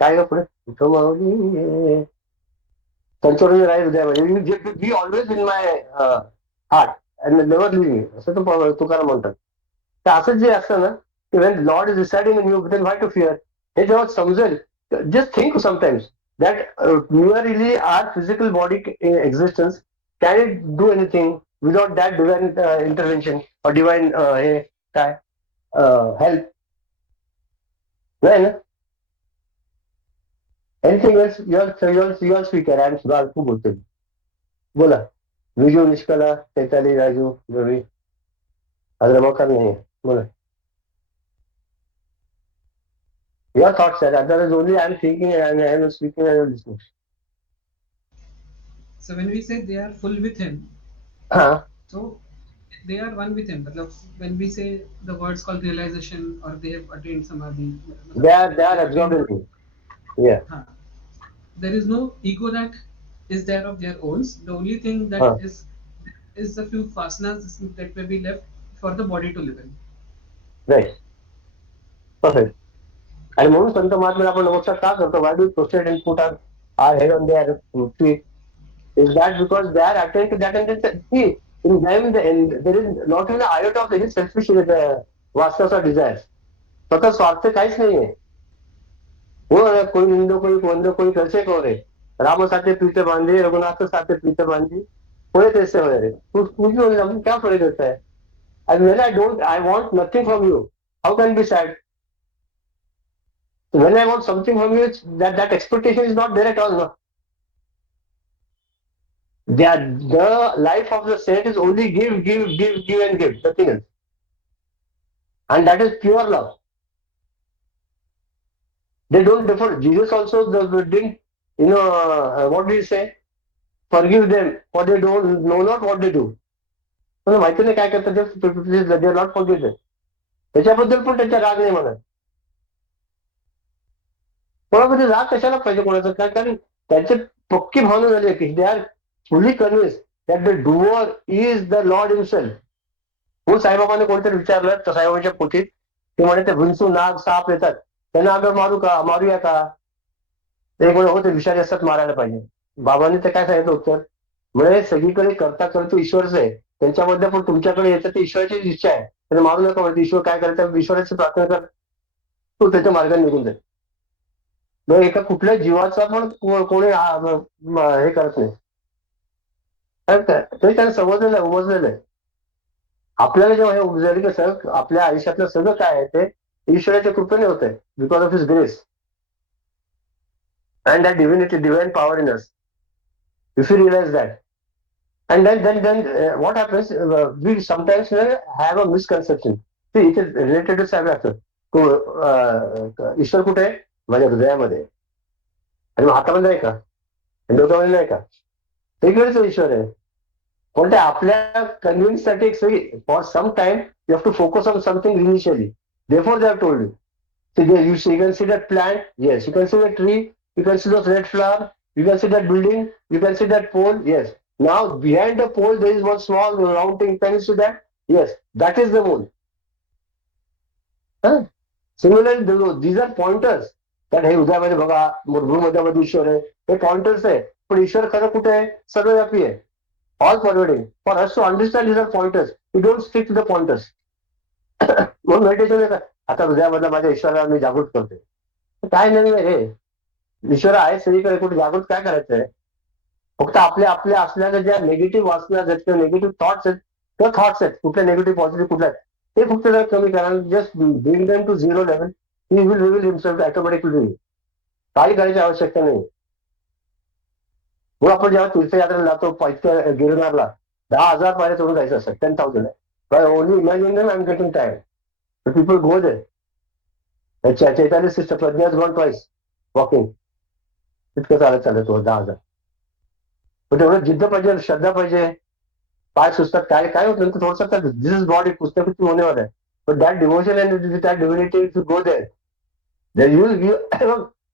काय ग पुढे, विठो माऊली संचलन आहे हृदयामध्ये, be always in my heart and never leave me, असं तो तुकाराम म्हणतात. तर असं जे असतं ना, की when lord is residing in you, then why to fear. हे जेव्हा समजेल, just think sometimes that merely our physical body existence, can it do anything? without that divine intervention or divine help. Well, anything else? Your speaker. I'm Sugal. Who बोलते हैं? बोला. विजू निष्कला चैताली राजू रवि अगर मौका नहीं है बोला. Your thoughts, sir. Otherwise, only I'm thinking and I'm speaking and I'm listening. So when we say they are full with him, हाँ. so they are one with him. मतलब when we say the words called realization or they have attained samadhi, They are they absorbed attained. in me. Yeah. हाँ. There is no ego that is there of their own. The only thing that हाँ. is the few fasanas that may be left for the body to live in. Right. Perfect. आणि म्हणून संत महात्मा आपण नमस्कार का करतो? Why do we prostrate and put our head on their feet? Is that because they are attached to that and see in them there is not even an iota of any selfish vasanas or desires. स्वतः स्वार्थ काहीच नहीं है. वो कोई निंदो कोई वंदो कोई कैसे करे. राम साथे प्रीत बांधे रघुनाथ साथे प्रीत बांधी कोई कैसे हो रहे. कुछ भी हो क्या फर्क होता है? And when I want nothing from you, how can I be sad? When I want something from you, that expectation is not there at all. No? The life of the saint is only give and give, nothing else. And that is pure love. They don't differ. Jesus also didn't, what do you say? Forgive them, for they don't know not what they do. माहिती नाही काय करतात they are not forgiven. त्याच्याबद्दल पण त्यांचा राग नाही म्हणत. कोणामध्ये राग कशाला पाहिजे कोणाचं काय कारण त्यांचे पक्की भावना झाली की they are fully convince that the doer is the lord himself. म्हणून साईबाबाने कोणतरी विचारलं तर साईबाबांच्या पोथीत ते म्हणे ते भुंसू नाग साप येतात त्यांना अगर मारूया का. ते म्हणे हो ते विषारी असतात मारायला पाहिजे. बाबांनी ते काय सांगितलं उत्तर म्हणजे सगळीकडे करता करतो ईश्वरच आहे त्यांच्यामध्ये पण तुमच्याकडे येतं ते ईश्वराचीच इच्छा आहे. त्याने मारू नका म्हणजे ईश्वर काय करतात ईश्वराची प्रार्थना कर तू त्याच्या मार्गाने निघून जाईल. एका कुठल्या जीवाचा पण कोणी हे करत नाही. ते त्याने समजलेलं आहे उमजलेलं आहे. आपल्याला जेव्हा हे उमजलं कसं आपल्या आयुष्यातलं सगळं काय आहे ते ईश्वराच्या कृपेने होत आहे because of his grace and that divine power in us. If you realise that and then what happens we sometimes have a misconception. See, it is related to सगळ्याचं. ईश्वर कुठे आहे माझ्या हृदयामध्ये आणि हातामध्ये आहे का डोक्यामध्ये नाही का वेगळेच ईश्वर आहे. कोणत्या आपल्या कन्व्हिन्स साठी एक सगळी for some time you have to focus on something initially therefore they have told you. So you can see that plant, yes. You can see the tree, you can see the red flower, you can see that building, you can see that pole, yes. Now behind the pole there is one small round thing. Can you see that? Yes, that is the moon. Huh? Similarly, these are pointers. that हे हृदयामध्ये बघा भूमध्यामध्ये ईश्वर आहे हे pointers आहे. पण ईश्वर खरं कुठे आहे सर्वव्यापी आहे. All forwarding. For us to understand these are pointers. You don't stick to the pointers. म्हणून मेडिटेशन आता हृदयामधला माझ्या ईश्वराला मी जागृत करते काय नाही रे. ईश्वर आहे सगळीकडे कुठे जागृत काय करायचं आहे. फक्त आपल्या असलेल्या ज्या निगेटिव्ह वासना आहेत किंवा निगेटिव्ह थॉट्स आहेत किंवा थॉट्स आहेत कुठल्या निगेटिव्ह पॉझिटिव्ह कुठल्या आहेत ते फक्त जर कमी करा. Just bring them to zero level. He will reveal himself automatically. काही करायची आवश्यकता नाही. मग आपण जेव्हा तीर्थयात्रेला जातो इतक्या गिरनारला 10,000 पायऱ्या चढून जायचं असतं 10,000 आहे. Only imagine them I am getting tired. People go there. Chaitali sister Pragya has gone twice walking. इतकं चालत हो 10,000. पण तेवढं जिद्द पाहिजे श्रद्धा पाहिजे. पाय सुचतात काय होत नंतर थोडंसं दिस इज बॉडी पुस्तक होणे वाला आहे. पण that devotion and that divinity to go there you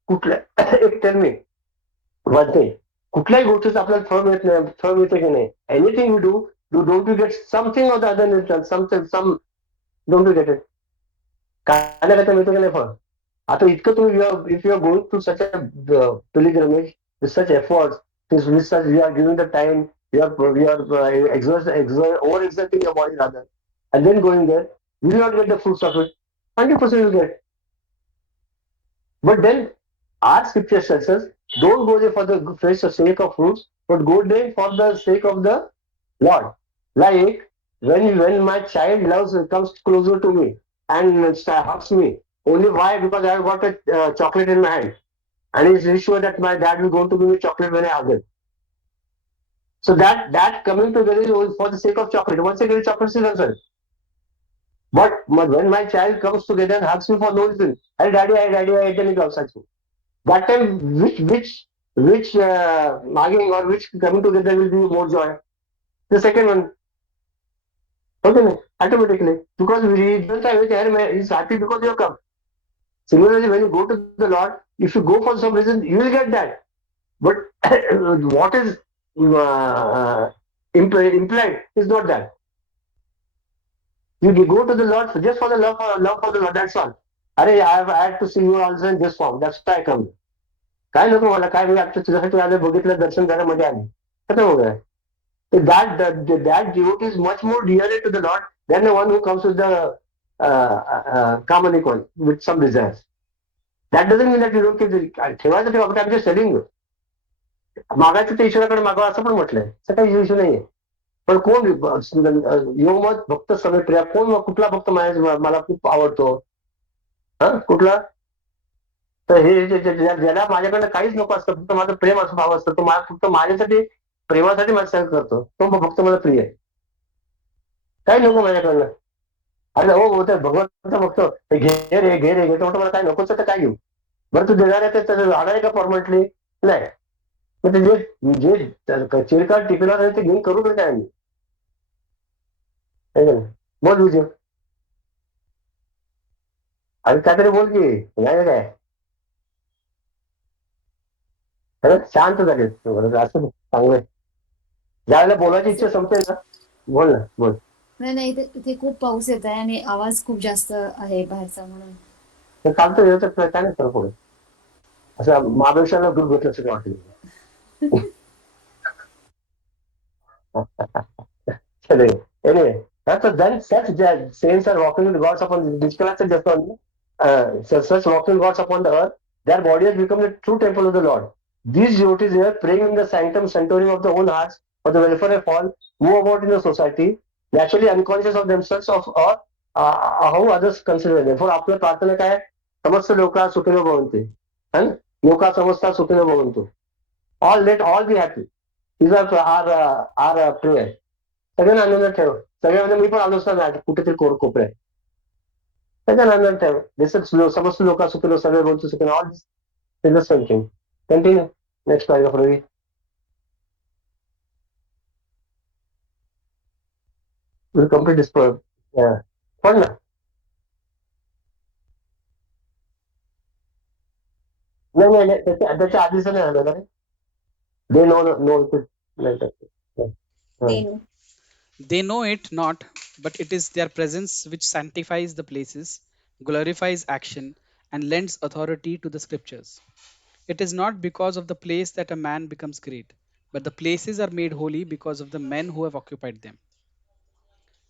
कुठल्या एक टेल मी वाटते कुठल्याही गोष्टीचं आपल्याला फळ मिळते की नाही. Anything you do don't you get something of the other some don't you get it. काय ना काय मिळतं की नाही फळ. आता इतकं तुम्ही if you are going to such a pilgrimage with such efforts with such we are giving the time we are overexerting your body rather and then going there you will not get the fruits of it. 100% you will get. But then our scripture says don't go there for the sake of fruits but go there for the sake of the Lord. Like when my child loves comes closer to me and hugs me. Only why? Because I have got a chocolate in my hand, and he's sure that my dad will going to give me chocolate when I hug him. So that coming together is only for the sake of chocolate. Once I get a chocolate, is answer. But when my child comes together and hugs me for no reason, hey daddy, I then it loves me. That time, which hugging or which coming together will be more joy? The second one, okay, automatically, because we don't have it, he's happy because you have come. Similarly, when you go to the Lord, if you go for some reason, you will get that. But what is implied is not that. You go to the Lord just for the love for the Lord. That's all. अरे I had to see you also in this form. That's why I come. काय नको मला काय मी आता तुझ्यासाठी आले बघितलं दर्शन करायला मध्ये आले खतम हो गया. So that devotee is much more dearer to the Lord than the one who comes with the common equal with some desires. That doesn't mean that you don't keep the ठेवायचं ठेवा but I'm just telling you. मागायचं ते ईश्वराकडे मागावं असं पण म्हटलंय असं काही issue नाहीये. पण कोण योगमत भक्त सगळे प्रिया कोण कुठला भक्त मला खूप आवडतो हा कुठला तर हे ज्याला माझ्याकडनं काहीच नको असतं फक्त माझं प्रेम असं भाव असतं तो फक्त माझ्यासाठी प्रेमासाठी माझ्या करतो तो भक्त मला प्रिय आहे काही नको माझ्याकडनं अरे हो तर भगवंत बघतो घे रे घेतो मला काय नकोच तर काय घेऊ बरं तू देणार आहे तर राहणार आहे का परमनंटली नाही मग ते जे चिरकाळ टिकणार आहे ते घेऊन करू दे काय आम्ही बोल विजय अरे काहीतरी बोल की नाही काय शांत झाले असं चांगलं ज्यावेळेला बोलायची इच्छा संपते ना बोल ना बोल नाही इथे खूप पाऊस येत आहे आणि आवाज खूप जास्त आहे बाहेरचा म्हणून चालतं येतं काय नाही फरक पडत असं महाबळेश्वरला दूर घेतलं असं वाटलं anyway, that's saints are walking with gods upon disconnected just on such walking gods upon the earth. Their body has become the true temple of the Lord. These devotees here praying in the sanctum sanctorium of their own hearts for the welfare of all, move about in the society, naturally unconscious of themselves or how others consider them. For आपल्या प्रार्थना काय समस्त लोका सुखिनो भवन्ति and लोका समस्ता सुखिनो भवन्तु. All let all be happy. These are our prayer. सगळ्यांना आनंद ठेव सगळ्यांना मी पण आलो असतो कुठेतरी कोपऱ्यात सगळ्यांना आनंद ठेव दिसत समस्त लोक सुखलो सगळे बोलतो सुखलो all this something continue next paragraph Ravi will complete this पण ना नाही त्याच्या आधीच नाही आलं रे they know They know. They know it not, but it is their presence which sanctifies the places, glorifies action, and lends authority to the scriptures. It is not because of the place that a man becomes great, but the places are made holy because of the men who have occupied them.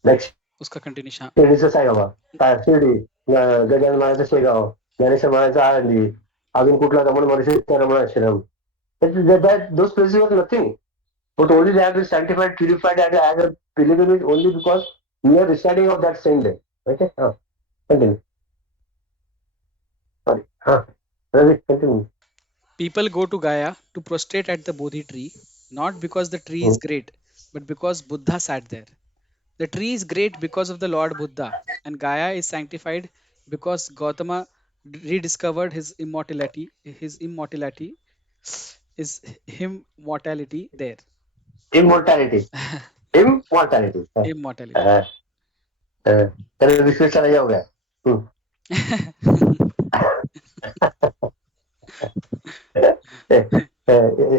Next उसका continuation शिर्डीचं Sai Baba काय शिर्डी गजानन महाराजचं शेगाव ज्ञानेश्वर महाराजचं आळंदी अजून कुठला रमण महर्षी रमण आश्रम those places were nothing but only they have been sanctified purified as a pilgrimage only because we are residing of that same day okay continue sorry Ravi, continue. People go to Gaya to prostrate at the Bodhi tree, not because the tree is great, but because Buddha sat there. The tree is great because of the Lord Buddha, and Gaya is sanctified because Gautama rediscovered his immortality, his immortality there. Immortality Immortality. तेरे विश्व चला जाओगे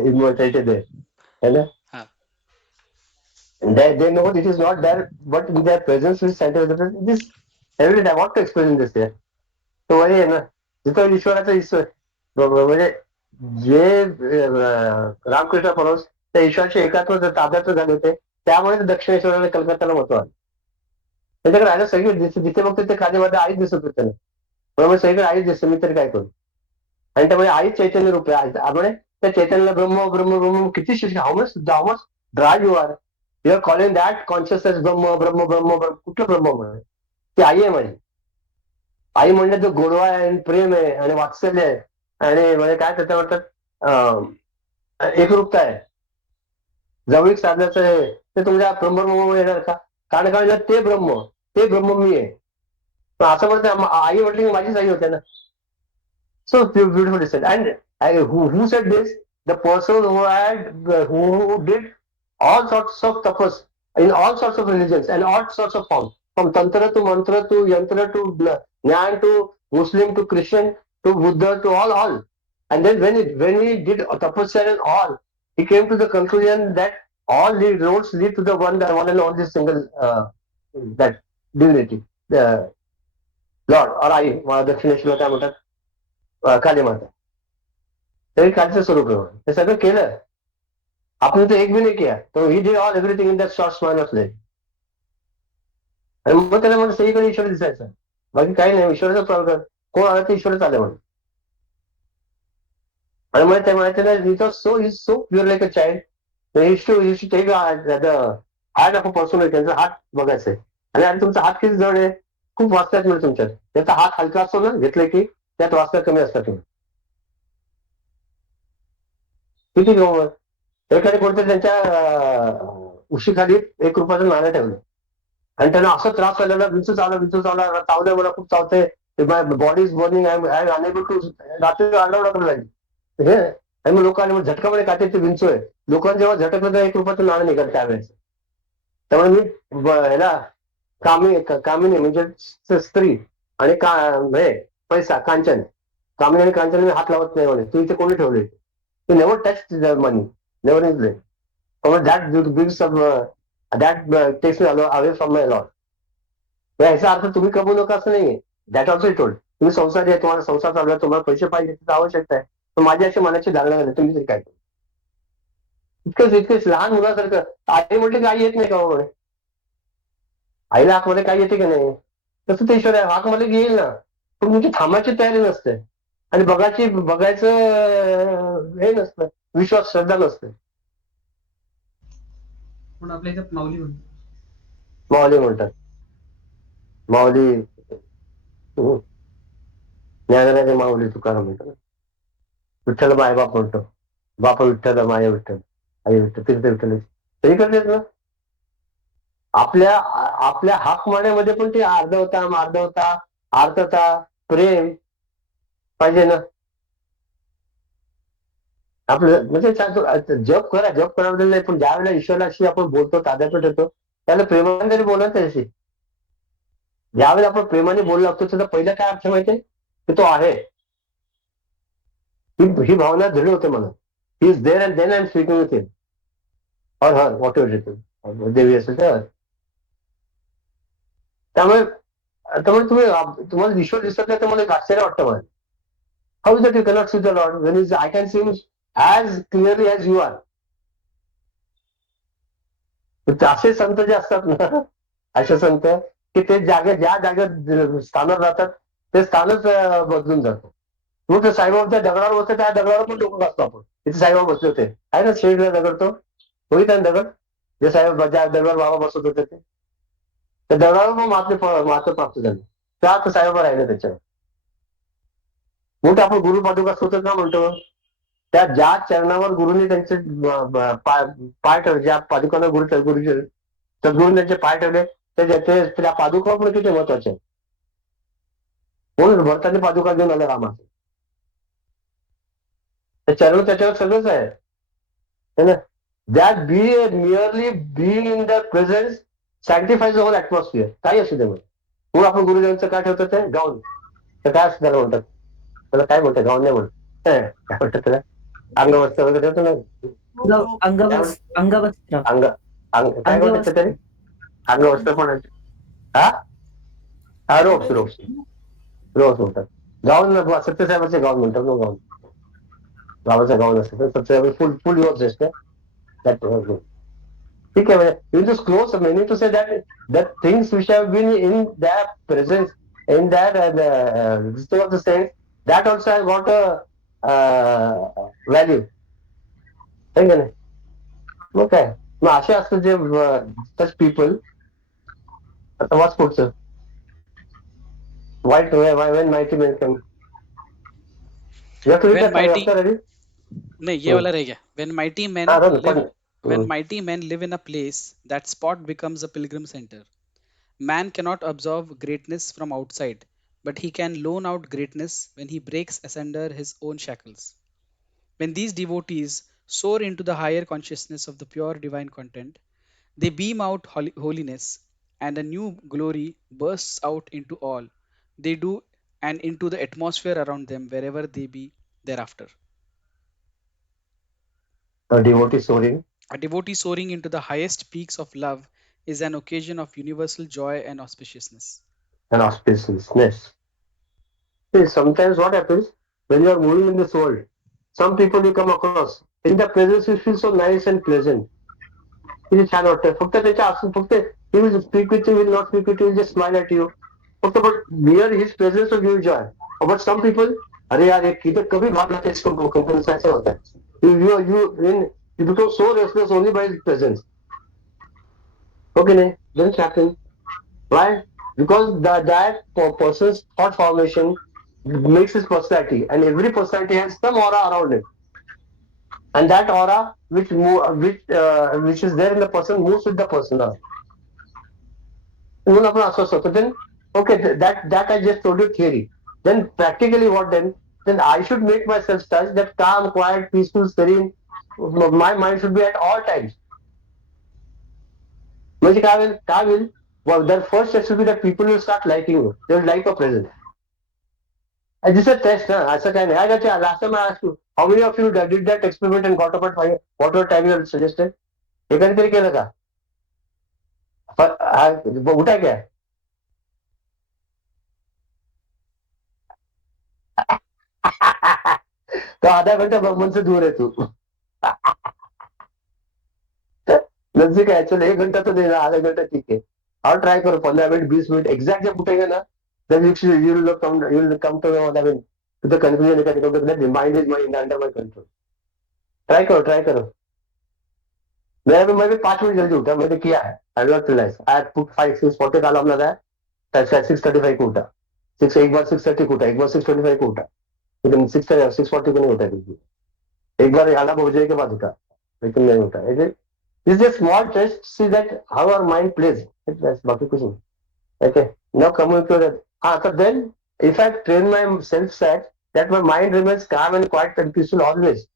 immortality there है ना हाँ. they know it is not there but in their presence is sanctified this every day I want to explain this here तो वही है ना जिथं ईश्वराचं ईश्वर म्हणजे जे रामकृष्ण परमहंस त्या ईश्वराचे एकात्म ताब्यात झाले होते त्यामुळे दक्षिणेश्वराने कलकत्त्याला महत्व आलं त्याच्याकडे आलं सगळे जिथे बघतो ते खालीमध्ये आईच दिसत होते त्याला बरोबर सगळीकडे आईच दिसते मी तरी काय करू आणि त्यामुळे आईच चैतन्य रूप आहे त्यामुळे त्या चैतन्याला ब्रह्म ब्रह्म ब्रह्म किती शिष्य how much dry you are you are calling that consciousness Brahman Brahman Brahman ब्रह्म. कुठलं ब्रह्म म्हणे? ती आई आहे माझी. आई म्हणजे तो गोडवा आहे आणि प्रेम आहे आणि वात्सल्य आहे आणि म्हणजे काय त्याच्या म्हणतात एकरूपता आहे, जवळीक साधण्याचं आहे. ते तुमच्या ब्रह्म येणार का? कारण काय, ते ब्रह्म मी आहे. पण असं म्हणतं आई म्हटली की माझीच आई होते ना. So beautifully said. And who said this? The person who did all sorts of tapas in all sorts of religions and all sorts of forms, from tantra to mantra to yantra to jnana to Muslim to Christian to Buddha to all. And then when he did tapasya and all, he came to the conclusion that all the roads lead to the one and only single that divinity, the Lord or I. Dakshineswar काय म्हणतात, काली माता. तरी कालीचं स्वरूप आहे. हे सगळं केलं आपण, तर एक भी नाही केला. तो he did all everything in that short span of life. आणि मग त्याला म्हणून सगळीकडे ईश्वर दिसायचा, बाकी काही नाही. ईश्वराचा प्रॉब्लेम कोण आला तर ईश्वरच आले म्हणून. आणि मग ते म्हणायचे ना, so pure like a child. Take heart of a person. त्यांचा हात बघायचंय आणि तुमचा हात किती जड आहे, खूप वाचतात म्हणजे तुमच्यात. त्याचा हात हलका असतो ना, घेतलं की त्यात वाचता कमी असतात तुम्ही. किती गमत. एखादी कोणत्या त्यांच्या उशीखाली ₹1 नाणं ठेवलं आणि त्यांना असं त्रास झालेला, विंचू चावला चावलंय, मला खूप चावतंय, body is burning, I am unable to. रात्री आरडाओरडा करायला लागली हे. आणि मग लोकांनी झटकामध्ये काटे ते विंचू आहे. लोकांनी जेव्हा झटकलं तर ₹1 नाणं निघालं त्यावेळेस. त्यामुळे मी ह्याला कामिनी म्हणजे स्त्री आणि पैसा कांचन, कामिनी आणि कांचन मी हात लावत नाही म्हणे. तू इथे कोणी ठेवले? You never touched the money, never is there. But that brings some, that takes me away from my Lord. याचा अर्थ तुम्ही कमवू नका असं नाहीये. That also told. तुम्ही संसारी आहे, तुम्हाला संसार चालू आहे, तुम्हाला पैसे पाहिजे, त्याची आवश्यकता आहे. पण माझी अशी मनाची धारणा नाही. तुम्ही तरी काय इतकंच लहान मुलासारखं. आई म्हटलं की आई येत नाही का म्हणे? आईला आतमध्ये काय येते की नाही? तसं ते ईश्वर आहे. आतमध्ये येईल ना, पण तुमची थांबायची तयारी नसते आणि बघायचं हे नसतं, विश्वास श्रद्धा नसते. पण आपल्या इथं माऊली म्हणतो. माऊली म्हणतात. माऊली ज्ञानराजे माऊली तुकाराम म्हणतात. विठ्ठल मायबाप म्हणतो. बाप विठ्ठल, माया विठ्ठल, आई विठ्ठल, तीर्थ विठ्ठल. तरी करतेच ना. आपल्या हाक मारण्यामध्ये पण ते मार्दवता, आर्तता, प्रेम पाहिजे ना. आपलं म्हणजे जप कराबद्दल नाही, पण ज्या वेळेला ईश्वराशी आपण बोलतो, ताब्यात ठेवतो, त्याला प्रेमाने तरी बोला त्याशी. ज्यावेळेला आपण प्रेमाने बोलू लागतो त्याचा पहिला काय अर्थ माहितीये की तो आहे. ही भावना दृढ होते मला. He is there and then I am speaking with him or her, whatever it is, देवी असेल तर. त्यामुळे तुम्हाला ईश्वर दिसत नाही तर मला एक आश्चर्य वाटतं मला. How is that you cannot see the lord when is I can see him as clearly as you are. असे संत जे असतात ना, असे संत की ते ज्या जागेत स्थानावर राहतात ते स्थानच बदलून जातं. मग ते साईबाबाच्या दगडावर बसते, त्या दगडावर पण लोक बसतो आपण. तिथे साईबाबा बसले होते, आहे ना शिर्डीला दगड, तो होईल ना दगड, जे ज्या दगडावर बाबा बसत होते ते. त्या दगडावर मग मात्र प्राप्त झाले. त्यात साईबाबा राहिले त्याच्यावर. मग आपण गुरु पादुका स्तोत्र का म्हणतो? त्या ज्या चरणावर गुरुने त्यांचे पाय ठेवले, ज्या पादुकांना गुरुजी सद्गुरूने त्यांचे पाय ठेवले, त्या पादुका पण किती महत्वाचे आहेत. म्हणून भरताने पादुका घेऊन आले रामाचे. चरण त्याच्यावर सगळंच आहे ना. That merely being in the presence sacrifice the whole atmosphere. काही असू दे. म्हणून आपण गुरुजींचं काय ठेवतो ते गाऊन. तर काय असं त्याला म्हणतात, त्याला काय म्हणतात, गाऊन नाही म्हणत, काय म्हणतात त्याला, अंगवस्त्र वगैरे ठेवतो ना. अंगवस्त्र. काय म्हणतात तरी अंगवस्त्र पण. हा रोप्स म्हणतात. गाऊन सत्यसाहेबाचे गाऊन म्हणतात ना. गाऊन बाबाचं गाऊन असतं तर सत्यसाहेब फुल युअर्स असते. ठीक आहे. You just close a meaning to say that things which have been in their presence, in their state of the saints, that also has got a value. है का नाही? मग काय मग असे असतात जे such people. आता वाच पुढचं. When mighty men come. You have to read When that mighty, after ready. नहीं ये वाला रह गया. हाँ run. When mighty men live in a place, that spot becomes a pilgrim center. Man cannot absorb greatness from outside, but he can loan out greatness when he breaks asunder his own shackles. When these devotees soar into the higher consciousness of the pure divine content, they beam out holiness, and a new glory bursts out into all they do and into the atmosphere around them wherever they be thereafter. A devotee soaring A devotee soaring into the highest peaks of love is an occasion of universal joy and auspiciousness. and auspiciousness. See, sometimes what happens when you are moving in this world, some people you come across in the presence you feel so nice and pleasant. किती छान वाटतं फक्त त्याच्या असून फक्त he will speak with you, will not speak with you, will just smile at you. फक्त but near his presence will give joy. But some people, अरे यार एक इधर कभी भाग लाते इसको कंपनी से ऐसे होता है. You become so restless only by his presence. Okay, नहीं? Then it happens. Why? Because that person's thought formation makes his personality, and every personality has some aura around it, and that aura which is there in the person moves with the person now. म्हणून आपण असं असतो. So then, okay, that I just told you theory. Then practically what then? Then I should make myself such that calm, quiet, peaceful, serene. My mind should be at all times. म्हणजे काय होईल? Well, their first step should be that people will start liking you. They will like your presence. And this is a test, huh? असं काही नाही. I got you. Last time I asked you, how many of you did that experiment and got about whatever time you suggested? हे कधीतरी केलं का? उठा क्या? तो आधा घंटा भगवान से दूर है तू. नजदीक है चलो 1 घंटा तो देना, आधा घंटा ठीक है. और ट्राई करो 15 मिनट 20 मिनट एग्जैक्ट जब उठेगा ना, then you will come to know, I mean, to the conclusion that the mind is under my control. Try करो. मैं भी 5 मिनट जल्दी उठा, मैंने किया है. आई नॉट रियलाइज आई पुट 6:40 का अलार्म लगाया, 6:35 को उठा. एक बार 6:30 को उठा, एक बार 6:25 को उठा, लेकिन 6:40 को नहीं उठा बिल्कुल. एक बार अलार्म हो जाने के बाद उठा, लेकिन नहीं उठा. This is a small test. See that how our mind plays. That's बाकी कुछ नहीं. Okay. Now coming to that. So then, if I train myself such that my mind remains calm and quiet and peaceful always,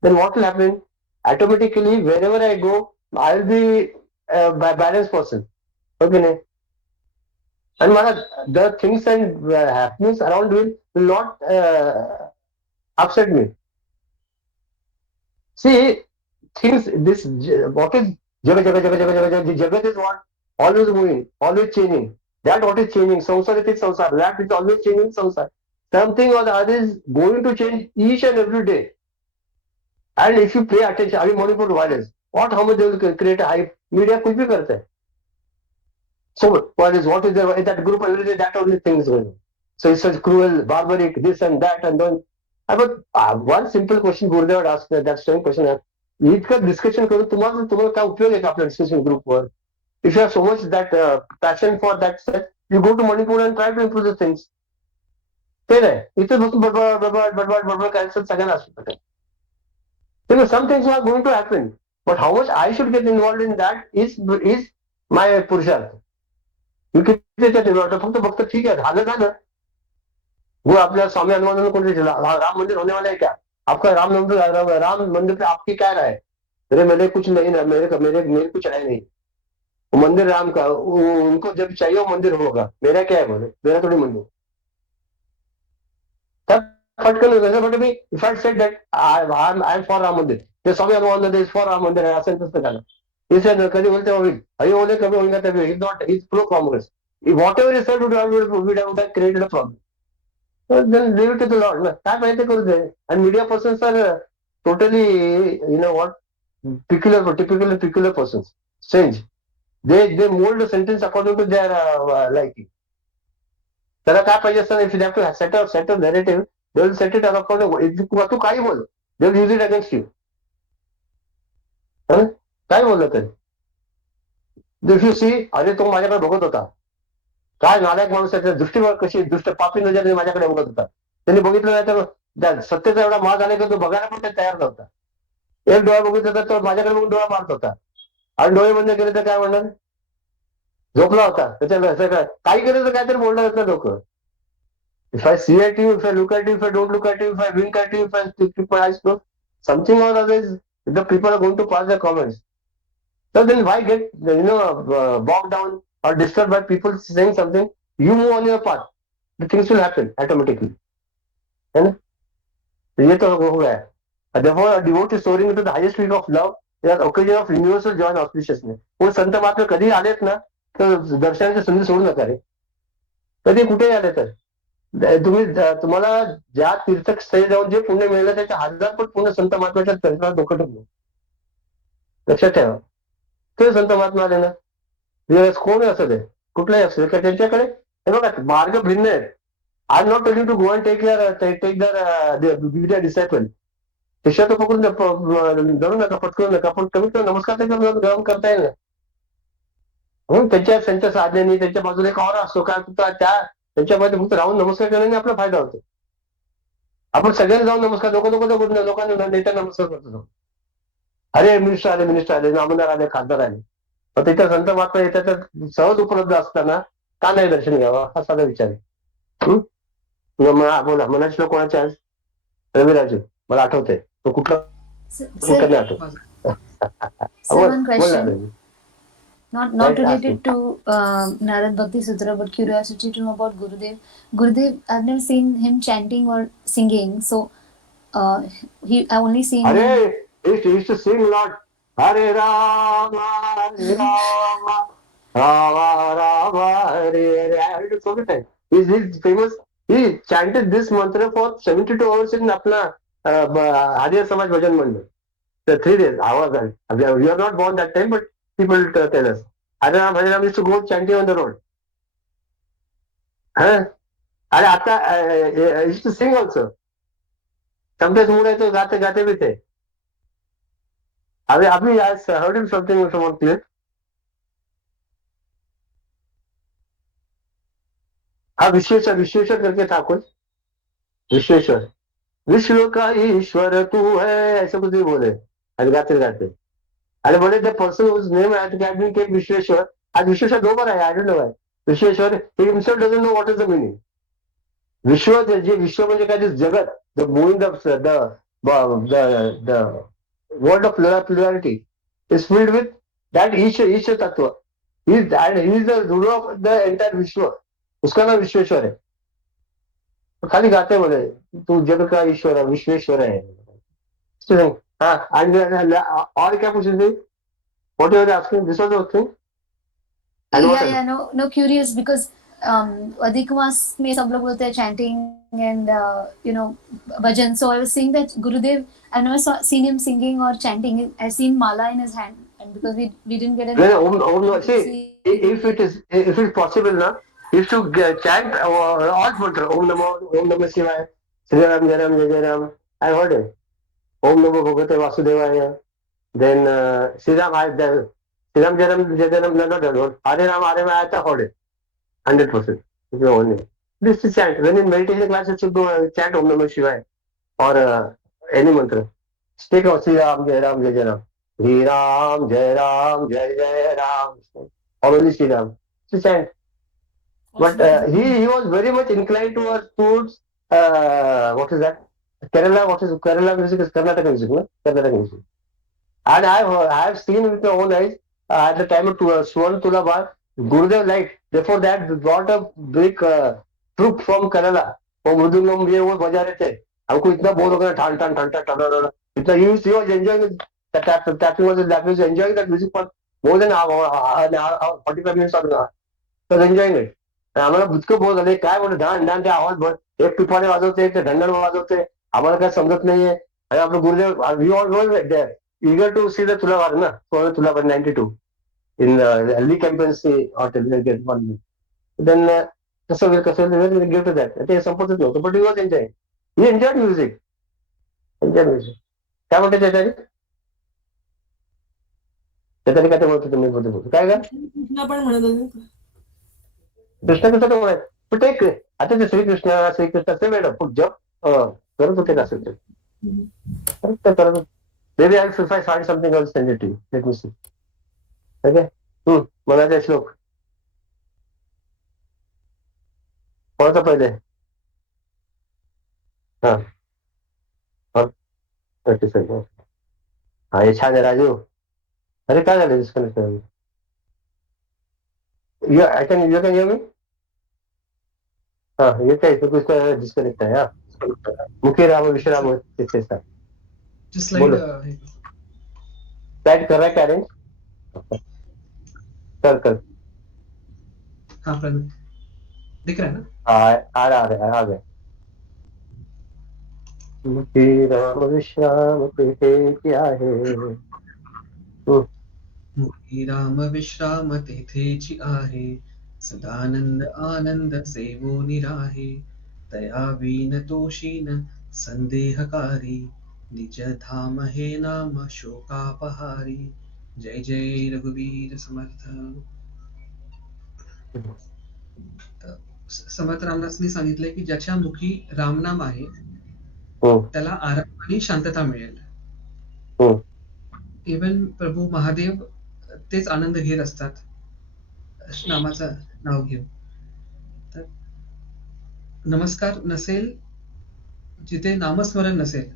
then what will happen? Automatically, wherever I go, I will be a balanced person. Okay, ne? And the things and happenings around will not upset me. See, things this what is jagat. The jagat is what always moving, always changing. That what is changing, samsar is samsar. That is always changing samsar. Something or the other is going to change each and every day. And if you pay attention, अभी Manipur violence, what how much they will create a hype. Media कुछ भी करता है. So what is there in that group every day, that only thing is going on. So it's such cruel, barbaric, this and that and then. But one simple question Gurudev asked, that same question. इतकं discussion करून तुम्हाला काय उपयोग आहे का आपल्या discussion ग्रुपवर? If you have so much that passion for that set, you go to Manipur and try to improve the things. ते नाही, इथे बसून बडबड करायचं सगळ्यांना असू शकत. Some things are going to happen, but how much I should get involved in that is my पुरुषार्थ. मी किती त्याच्यात इन्व्हॉल्व फक्त ठीक आहे, झालं. वो आपल्या स्वामी हनुमान को राम मंदिर होने वाला है क्या? आपका राम मंदिर पे आपकी क्या राय है? अरे मेरे कुछ नहीं ना, मेरे कुछ है नहीं. वो मंदिर राम का, उनको जब चाहिए वो मंदिर होगा. मेरा क्या है बोले? मेरा थोड़ी मंदिर. तब फटकन वैसे but me if I said that I am for Ram मंदिर, ते स्वामी हनुमान इज फॉर राम मंदिर आहे असं तसं झालं. इसे कधी बोलते होईल, हरी बोले कभी होईल ना तभी. Is pro Congress. Whatever is said would have created a problem. So then leave it to the Lord. काय माहिती करू दे. And media persons are totally, what, peculiar persons. Strange. They mold the sentence according to their liking. त्याला काय पाहिजे असतं, if you have to set a narrative, they will set it according to तू काही बोल, they will use it against you. काय बोललं तरी. इफ यू सी, अरे तो माझ्याकडे बघत होता, काय नालायक माणूस आहे, दृष्टी कशी दुष्ट पापी नजरेने माझ्याकडे बघत होता. त्यांनी बघितलं नाही तर सत्तेचा एवढा माग आला की तो बघायला पण ते तयार नव्हता. एक डोळा बघितलं तर तो माझ्याकडे बघून डोळा मारत होता, आणि डोळे बंद केले तर काय म्हणणार, झोपला होता. त्याच्या काही केलं तर काहीतरी बोलणार होतं लोक. If I see at you, if I look at you, if I don't look at you, if I wink at you, if I keep my eyes closed, something or other is, the people are going to pass their comments. So then why get, bogged down or disturbed by people saying something? You move on your path. The things will happen automatically. है ना? तो ये तो हो गया है. Therefore, a devotee soaring into the highest peak of love is an occasion of universal joy and auspiciousness. वो संत महात्मे कधी आलेत ना, तर दर्शनाची संधी सोडू नका रे. कधी कुठेही आले तर तुम्हाला ज्या तीर्थस्थळी जाऊन जे पुण्य मिळलं त्याच्या 1000 पट पुण्य संत महात्म्याच्या दर्शनात डोकं ठेवलं. लक्षात ठेवा. ते संत महात्मा आले ना, कोण असू दे, कुठलाही असू दे, त्यांच्याकडे हे बघा मार्ग भिन्न आहेत. I am not telling to go and take their disciple. शिष्य तो पकडून धरू नका, पटकू नका, पण कमीत कमी नमस्कार ग्रहण करता येईल ना. म्हणून त्यांच्या साधनेने त्यांच्या बाजूला एक और असतो काय, त्यांच्यामध्ये फक्त राहून नमस्कार करण्याने आपला फायदा होतो. आपण सगळ्यांना जाऊन नमस्कार, लोकांना नेत्या नमस्कार करतो. अरे मिनिस्टर आले, आमदार आले, खासदार आले, पण त्याच्या संत महात्मा येतात तर सहज उपलब्ध असताना का नाही दर्शन घ्यावं, हा साधा विचार आहे. बोला, मनातलं कोणाचे आज रविराजे मला आठवतंय, तो कुठला नाही आठवत. One question, not related to Narad Bhakti Sutra, but curiosity to know about Gurudev. Gurudev, I've never seen him chanting or singing, so I only seen him. He used to sing a lot. Hare Rama, Hare Rama, Rama Rama, Hare Hare. So many times. He's famous. He chanted this mantra for 72 hours in अपना आर्य समाज भजन मंडळ. The 3 days. We are not born that time, but people tell us. Hare Rama used to go chanting on the road. And आता he used to sing also. Sometimes mood आहे तो गाते भी थे. अभी I heard him something with someone clear. हाँ, विश्वेश्वर करके था कुछ. विश्वेश्वर, विश्व का ईश्वर तू है, ऐसे कुछ भी बोले. अरे गाते अरे बोले the person whose name had been take Vishweshwar. आज विश्वेश्वर 2 बार आया, I don't know why. Vishweshwar, he himself doesn't know what is the meaning. विश्व म्हणजे काय, दिस जगत, the moving the world of plurality is filled with that Isha Tattva. He is the ruler of the entire Vishwa. उसका नाम विश्वेश्वर है. तो खाली गाते बोले तू जग का ईश्वर है, विश्वेश्वर है. हाँ, और क्या पूछ रही थी? What you were asking? This was the thing. No, curious because अधिक मास में सब लोग बोलते हैं chanting and bhajan. So I was saying that Gurudev, I've never seen him singing or chanting. I've seen mala in his hand, and because we didn't get an see, if it is possible na, if to chant all mantra, Om Namah Shivaya, Shri Ram Jai Ram Jai Ram. I heard it. Om Namo Bhagavate Vasudevaya. Then Shri Ram Jai Ram Jai Ram, not heard. Hare Ram I heard it. 100%. This is chant. When in meditation class, you should go chant Om Namah Shivaya or any mantra. Take out Shri Ram Jai Ram Jai Ram. Shri Ram Jai Ram Jai Jai Ram. Or only Shri Ram. To chant. But he was very much inclined towards what is that? Kerala. What is Kerala music? Is Karnataka music, no? Karnataka music. And I have seen with my own eyes at the time of Swan Tulabar, Gurudev liked. Therefore, that brought a big troop from Kerala. वो मृदुंगम ये वो बजा रहे थे. हमको इतना bore हो गया, ठन ठन ठन ठन ठन इतना. He was enjoying the tapping was enjoying that music for more than 45 minutes or an hour. He was enjoying it. आम्हाला भुतकं बोल झाले, काय म्हणत ढाण ते आवाज भर, एक पिपाने वाजवते, एक ढंडण वाजवते, आम्हाला काय समजत नाहीये. आणि आपलं Gurudev, we all were there eager to see the Tulavar na, Tulavar 92 in Lee Campbell's hotel. Get one. Then कसं we'll give to that. ते संपतच नव्हतं, but he was enjoying. He enjoyed music. काय म्हणते त्याच्याने? त्याच्याने काय ते म्हणतो तुम्ही बोलतो काय का कृष्ण पण म्हणत होते. कृष्ण कसं म्हणत पण ते आता ते श्रीकृष्णाचे मॅडम जप करत होते का असेल ते करत maybe I'll if I find something else send it to you. Let me see. Okay. मनाचा श्लोक कोणता पहिले हा 37 हा हे छान आहे राजू अरे काय झालं disconnect I can you can hear me हा हे काय डिस्कनेक्ट आहे हा मुखी राम विश्राम तिथे Just slide. बोलो स्लाइड कर रहा है क्या अरेंज कर हाँ प्रवीण, दिख रहा है ना? आ रहा आ गया मुखी राम विश्राम तिथे क्या है मुखी राम विश्राम तेथेची आहे, सदानंद आनंद सेवो निराहे, तया विन तोषीन संदेहकारी, निज धाम हे नाम शोकापहारी. जय जय रघुवीर समर्थ. समर्थ रामदासनी सांगितलंय की ज्याच्या मुखी रामनाम आहे त्याला आराम आणि शांतता मिळेल. इवन प्रभू महादेव तेच आनंद घेत असतात नामाचं नाव घेऊन. तर नमस्कार नसेल, जिथे नामस्मरण नसेल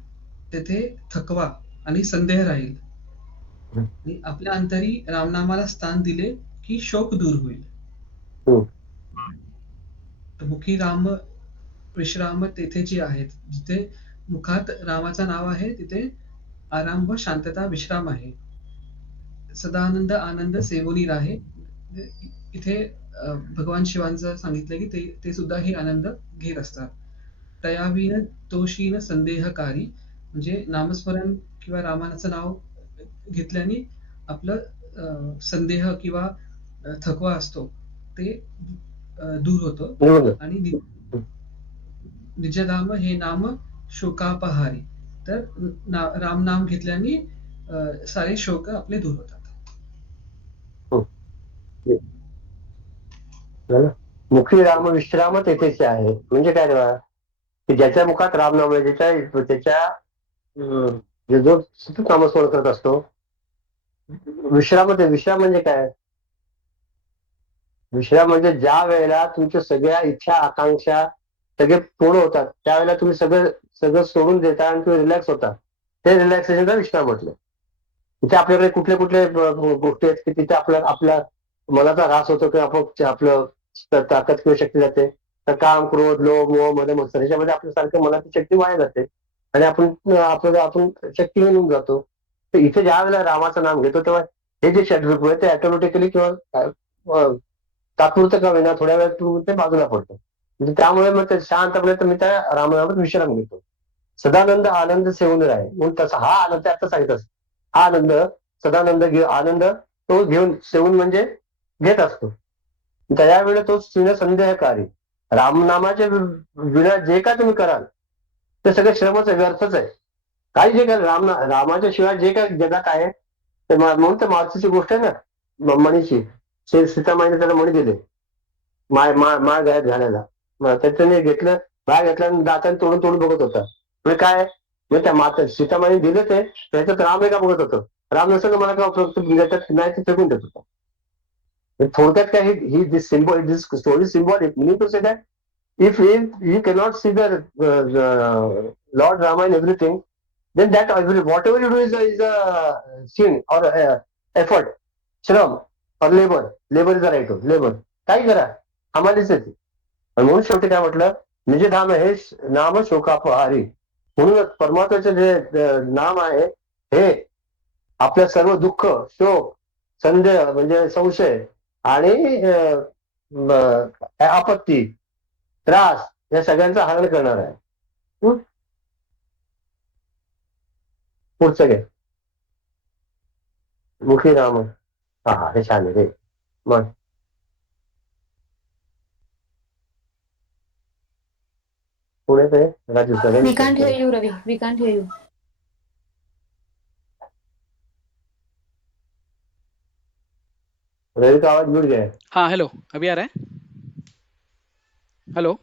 तेथे थकवा आणि संदेह राहील, आणि आपल्या अंतरी रामनामाला स्थान दिले की शोक दूर होईल. मुखी राम विश्राम तेथेची आहेत, जिथे मुखात रामाचं नाव आहे तिथे आराम व शांतता विश्राम आहे. सदानंद आनंद सेवोनी राहे, इथे भगवान शिवांचं सांगितलं की ते सुद्धा हे आनंद घेत असतात. तयावीन तोषीन संदेहकारी, म्हणजे नामस्मरण किंवा रामाचं नाव घेतल्याने आपलं संदेह किंवा थकवा असतो ते दूर होतो, आणि निजधाम हे नाम शोकापहारी, तर राम नाम घेतल्याने सारे शोक आपले दूर होतात. मुखी राम विश्राम तेथेचे आहे म्हणजे काय तेव्हा की ज्याच्या मुखात रामनाम त्याच्या जो सतत नामस्मरण करत असतो विश्राम म्हणजे काय विश्राम म्हणजे ज्या वेळेला तुमच्या सगळ्या इच्छा आकांक्षा सगळे पूर्ण होतात त्यावेळेला तुम्ही सगळं सोडून देता आणि तुम्ही रिलॅक्स होता, ते रिलॅक्सेशनचा विश्राम म्हटलं. तिथे आपल्याकडे कुठले गोष्टी आहेत की तिथे आपल्या मनाचा ऱ्हास होतो किंवा आपलं ताकद किंवा शक्ती जाते, तर काम क्रोध लोभ मोह मध्ये मत्सर याच्यामध्ये आपल्यासारखं मनाची शक्ती वाया जाते आणि आपण शक्ती घेऊन जातो. तर इथे ज्या वेळेला रामाचं नाम घेतो तेव्हा हे जे षड्रूप आहे ते ऑटोमॅटिकली किंवा तात्पुरतं का होईना थोड्या वेळ ते बाजूला पडतं. म्हणजे त्यामुळे मग ते शांतपणे मी त्या रामनामात विश्राम घेतो. सदानंद आनंद सेवून राहे म्हणून तसा हा आनंद आता सांगितलं हा आनंद सदानंद आनंद तो घेऊन सेवून म्हणजे घेत असतो. त्यावेळेला तो संदेहकारी रामनामाच्या विना जे काय तुम्ही कराल ते सगळं श्रमच आहे, व्यर्थच आहे. काही जे काय रामाच्या शिवाय जे काय जगात आहे ते म्हणून ते माणसाची गोष्ट आहे ना मणीची. सीतामाईने त्याला मणी दिले माळ गळ्यात घालायला, त्याच्याने घेतलं बाहेर घेतला आणि दाताने तोडून बघत होता. म्हणजे काय म्हणजे त्या सीतामाईने दिलं ते त्याच्यात राम एका बघत होतं. राम नसेल मला काय नाही ते फेकून देत होता. थोडक्यात काय ही this story symbolic meaning to say that if you cannot see the Lord Rama in everything, then that whatever you do is a sin or effort, श्रम or labor is the right word, labor. काही करा आम्हालाच येते. म्हणून शेवटी काय म्हटलं निज धाम हे नाम शोकापहारी, म्हणूनच परमात्म्याचे जे नाम आहे हे आपल्या सर्व दुःख शोक संदेह म्हणजे संशय आणि आपत्ती त्रास या सगळ्यांचं हरण करणार आहे. पुढचं घे मुखी राम हा हे छान आहे. मग पुढे ते Raju We can't hear you, Ravi. We can't hear you. Ravi का आवाज जुड़ गया है। हाँ हेलो, अभी आ रहा है? हेलो।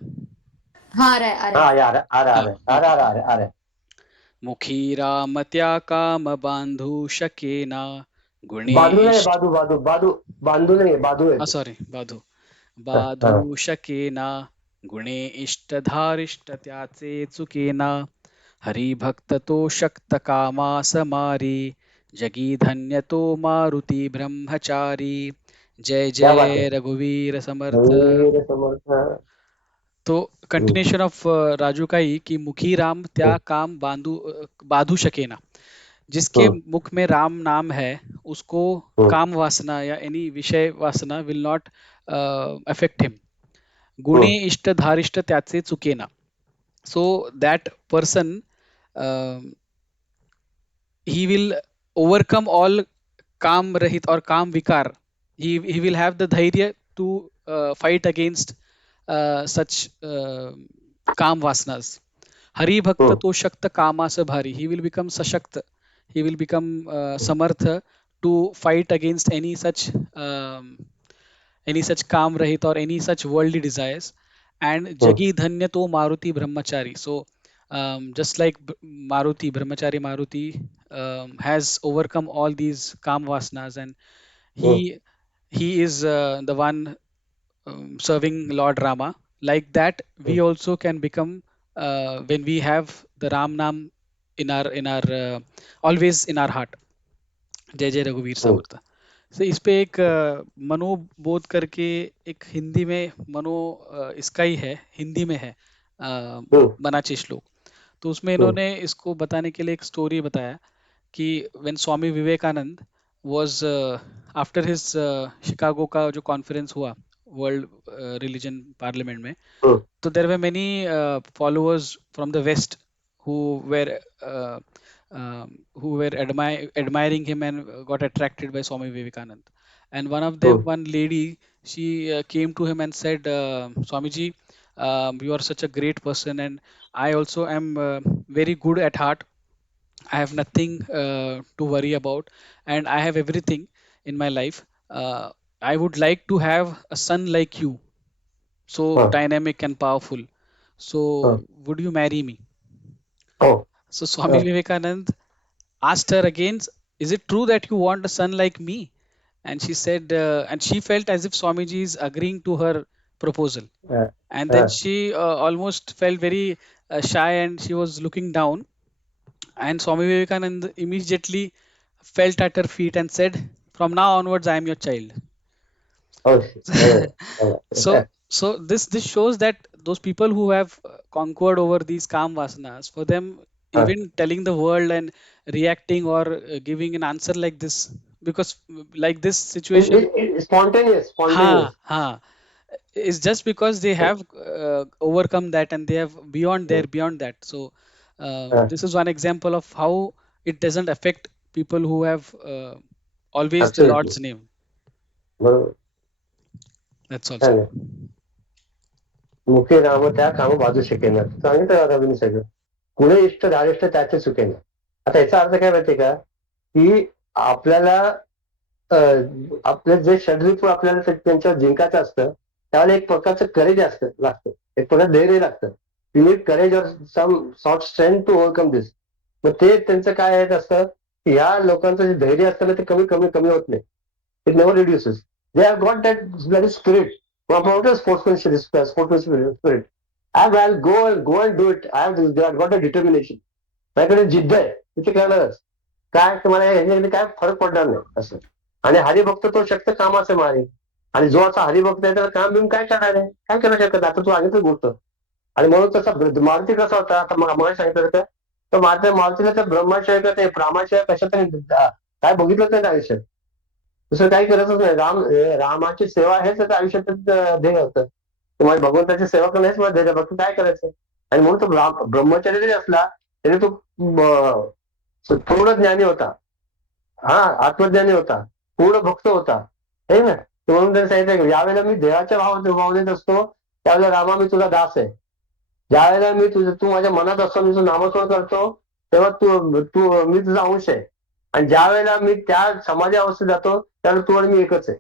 हाँ, आ रहा है, आ रहा है। हाँ यार आ रहा आ हाँ रहा आ हाँ। रहा आ रहा आ रहा आ रहा है। मुखी राम त्या काम बांधू शकेना गुणे बाधू नहीं है, इष्ट, बांधू नहीं है, बाधू है हाँ तो। सॉरी बाधू, हाँ बाधू शकेना गुणे इष्ट धारिष्ट त्याचे चुकेना, हरिभक्त तो शक्त कामा समारी, जगी धन्य तो मारुती ब्रह्मचारी, जय क्या बात है, जय रघुवीर समर्थ। रघुवीर समर्थ। तो हम्म, कंटिन्यूशन ऑफ राजू का ही कि मुखी राम त्या हम्म, काम बाधू शकेना, जिसके हम्म, मुख में राम नाम है उसको हम्म, काम वासना या एनी विषय वासना विल नॉट अफेक्ट हिम। गुणे हम्म, इष्ट धारिष्ट त्याचे चुकेना, so that person he will overcome all काम रहित और काम विकार. He will have the dhairya to fight against such काम vasanas. हरि भक्त हम्म, तो शक्त कामास भारी, he will become sashakt, he will become samartha to fight against any such काम रहित or any such worldly desires. And hmm, jagi dhanya to maruti brahmachari, so just like Maruti, Brahmachari Maruti has overcome all these kam vasanas, and hmm, he is the one serving Lord Rama. Like that, we hmm, also can become when we have the Ram Nam in our always in our heart. जय जय रघुवीर हम्म, समर्थ। तो इस पे एक मनोबोध करके एक हिंदी में इसका ही है, हिंदी में है हम्म, बनाचे श्लोक। तो उसमें हम्म, इन्होंने इसको बताने के लिए एक स्टोरी बताया कि when Swami Vivekananda was after his Chicago का जो कॉन्फ्रेंस हुआ वर्ल्ड रिलीजन पार्लियामेंट में, हम्म, so there were many followers from the West who were uh, admiring him and got attracted by Swami Vivekanand. And one of them, hmm, one lady, she came to him and said, "Swamiji, you are such a great person, and I also am very good at heart. I have nothing to worry about, and I have everything in my life. I would like to have a son like you, so हाँ, dynamic and powerful. हाँ, So, would you marry me?" हाँ, So, Swami हाँ, Vivekanand asked her again, "Is it true that you want a son like me?" And she said, and she felt as if Swamiji is agreeing to her proposal. हाँ, And then हाँ, she almost felt very shy and she was looking down. And Swami Vivekanand immediately felt at her feet and said, "From now onwards, I am your child." अवश्य, so so this shows that those people who have conquered over these calm vasanas, for them हाँ, even telling the world and reacting or giving an answer like this, because like this situation, spontaneous, ha spontaneous. ha, is just because they have overcome that and they have hmm, beyond that. So हाँ, this is one example of how it doesn't affect people who have always the absolutely, Lord's name. बरोबर That's also. है ना. मुखे राम त्या काम बाजू शकेना, सांगितलं रवीने सगळं. कुणे इष्ट धारिष्ट त्याचे चुकेना. आता याचा अर्थ काय माहितीये का, की आपल्याला आपलं जे शरीर आपल्याला त्यांच्यावर जिंकायचं असतं, त्यावेळेला एक प्रकारचं करेज असतं लागतं, एक प्रकार धैर्य लागतं. You need courage or some sort strength to overcome this. मग ते त्यांचं काय आहे असतं, की ह्या लोकांचं जे धैर्य असतं ना, ते कमी कमी कमी होत नाही. It never reduces. They have got that bloody spirit. Sportsmanship spirit. I go and do it. I have got a determination. माझ्याकडे जिद्द आहे, तिथे करणारच. काय तुम्हाला ह्याच्याकडे काय फरक पडणार नाही असं. आणि हरिभक्त तो शक्त कामाचे मारे. आणि जो असा हरिभक्त आहे त्याला काम बिम काय करणार आहे, काय करू शकत. आता तू सांगितलं गोष्ट. आणि म्हणून तसा मारुती कसा होता, आता मला सांगितलं होतं, तर मारुतीला त्या ब्रह्माशिवाय का ते प्रामाशिवाय कशात काय बघितलं नाही आयुष्यात. दुसरं काही करतच नाही. रामाची सेवा हेच त्याच्या आयुष्यात ध्येय होतं. तुम्हाला भगवंताची सेवा करणं हेच मला ध्येय, फक्त काय करायचं. आणि म्हणून तो ब्रह्मचारी जरी असला तरी तो पूर्ण ज्ञानी होता. हा, आत्मज्ञानी होता, पूर्ण भक्त होता, हे ना. म्हणून त्यांनी सांगितलं, यावेळेला मी देहाच्या भावनेत असतो, त्यावेळेला रामा मी तुझा दास आहे. ज्यावेळेला तू माझ्या मनात असतो, मी तुझं नामस्मरण करतो, तेव्हा तू तू मी तुझा अंश आहे. आणि ज्या वेळेला मी त्या समाधी अवस्थेत जातो, त्यावेळेला तू आणि मी एकच आहे.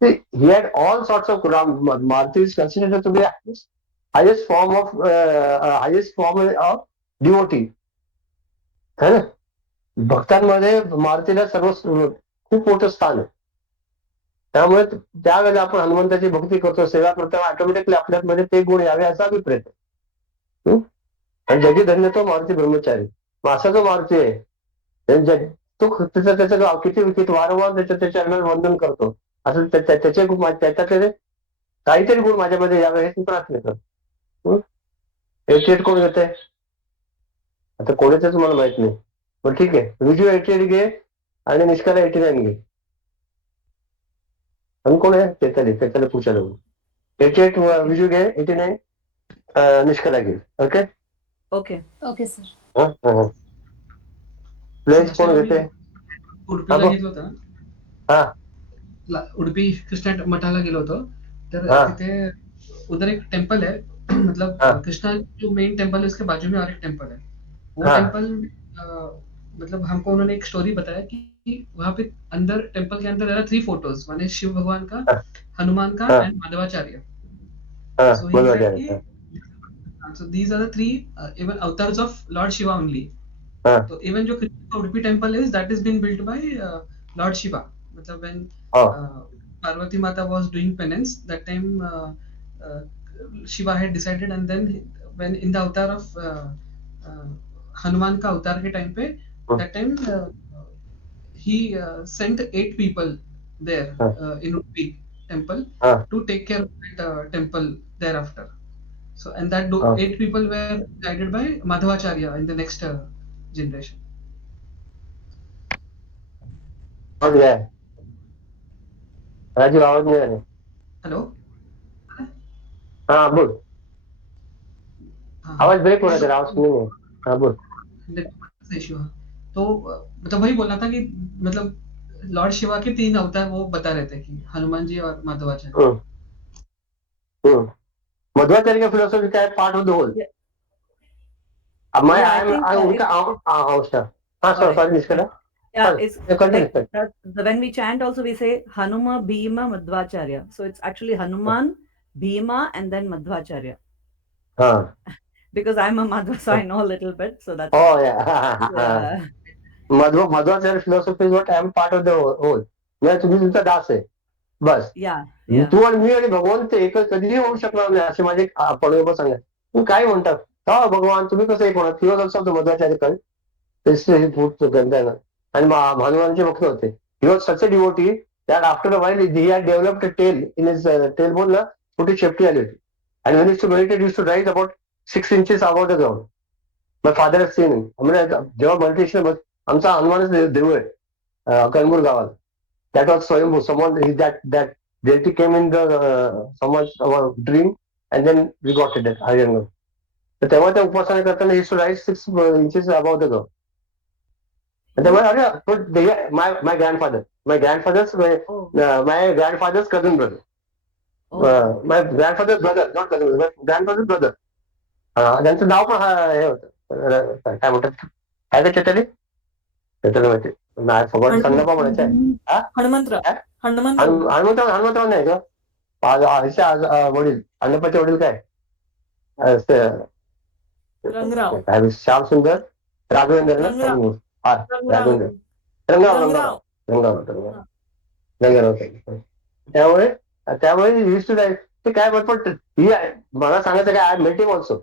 See, he had all sorts of Maruti is considered to be highest form of devotee. है ना. भक्तांमध्ये मारुतीला खूप मोठं स्थान आहे. त्यामुळे त्यावेळेला आपण हनुमंताची भक्ती करतो, सेवा करतो, ऑटोमॅटिकली आपल्यामध्ये ते गुण यावे असा अभिप्रेत आहे. आणि जगी धन्य तो मारुती ब्रह्मचारी. असा जो मारुती आहे तो त्याचं किती वारंवार त्याच्या चरणात वंदन करतो. असं त्याच्यातले काहीतरी गुण माझ्यामध्ये यावे हे प्रार्थना करतो. 88 कोण घेते आता कोणाच मला माहित नाही, पण ठीक आहे. विजू 88 घे आणि निष्काला 89 घे. आणि कोण आहे तेताली पूछा लोग. 88 विजू घे, 89 निष्काला घे. Okay okay sir. प्लेस कोण घेते. उडपीला घेतलं होतं हा, उडपी कृष्णा मठाला गेलो होतो तर तिथे उधर एक टेम्पल है. मतलब कृष्णा जो मेन टेम्पल है उसके बाजू में और एक टेम्पल है. वो टेम्पल मतलब हमको उन्होंने एक स्टोरी बताया कि वहाँ पे अंदर टेम्पल के अंदर there are 3 photos. वन है शिव भगवान का, हनुमान का and Madhavacharya. So he said कि so these are the 3 even avatars of Lord Shiva only. So even जो Udupi temple is that is being built by Lord Shiva. मतलब when Parvati Mata was doing penance that time Shiva had decided, and then when in the avatar of Hanuman का अवतार के time पे that time he sent 8 people there in Udupi temple to take care of that temple thereafter. So and that 8 people were guided by Madhavacharya in the next generation. Raju आवाज नाही आले. Hello. हा बोल. आवाज ब्रेक हो रहा है, आवाज नहीं है. हाँ बोल. तो मतलब वही बोलना था कि मतलब लॉर्ड शिवा के 3 अवतार वो बता रहे थे कि हनुमान जी और माधवाचार्य. मध्वाचार्य का फिलोसॉफी क्या है? Part of the whole. When we chant also we say Hanuma, Bhima, Madhvacharya. So it's actually Hanuman, Bhima, and then Madhvacharya. Because I'm a Madhva, so I know a little bit. So that's. Oh yeah. Madhvacharya philosophy is what I am part of the whole. म्हणजे तुम्ही तुमचा दास आहे बस. तू आणि मी आणि भगवान ते एकच कधीही होऊ शकणार नाही असे माझे पडवे सांगा. तू काय म्हणतात हा भगवान तुम्ही कसं एक होणार. किंवा असं मध्वाचार्य कळ आणि हनुमानचे भक्त होते. He was such a devotee that after a while he had developed a tail in his tailbone ला छोटी शेपटी आली होती. And when he used to meditate, he used to rise about 6 inches above the ground. My father has seen him. म्हणजे जेव्हा meditation आमचा हनुमानच देव आहे कणबूर गावात. That was स्वयंभू. Someone that deity came in the someone's our dream and then we got it at Hariyangar. तर तेव्हा त्या उपासना करताना he used to rise 6 inches above the ground. My grandfather's cousin brother. My grandfather's brother, not cousin, my grandfather's brother. त्यांचं नाव पण हे होतं काय म्हणतात काय ते चटली माहिती नाही फगट संगपा म्हणायचं. हनुमंतराव नाही का वडील अण्णप्पाचे वडील काय श्याम सुंदर राघवेंद्र रंगराव. त्यामुळे ते काय पण मला सांगायचं काय I met him also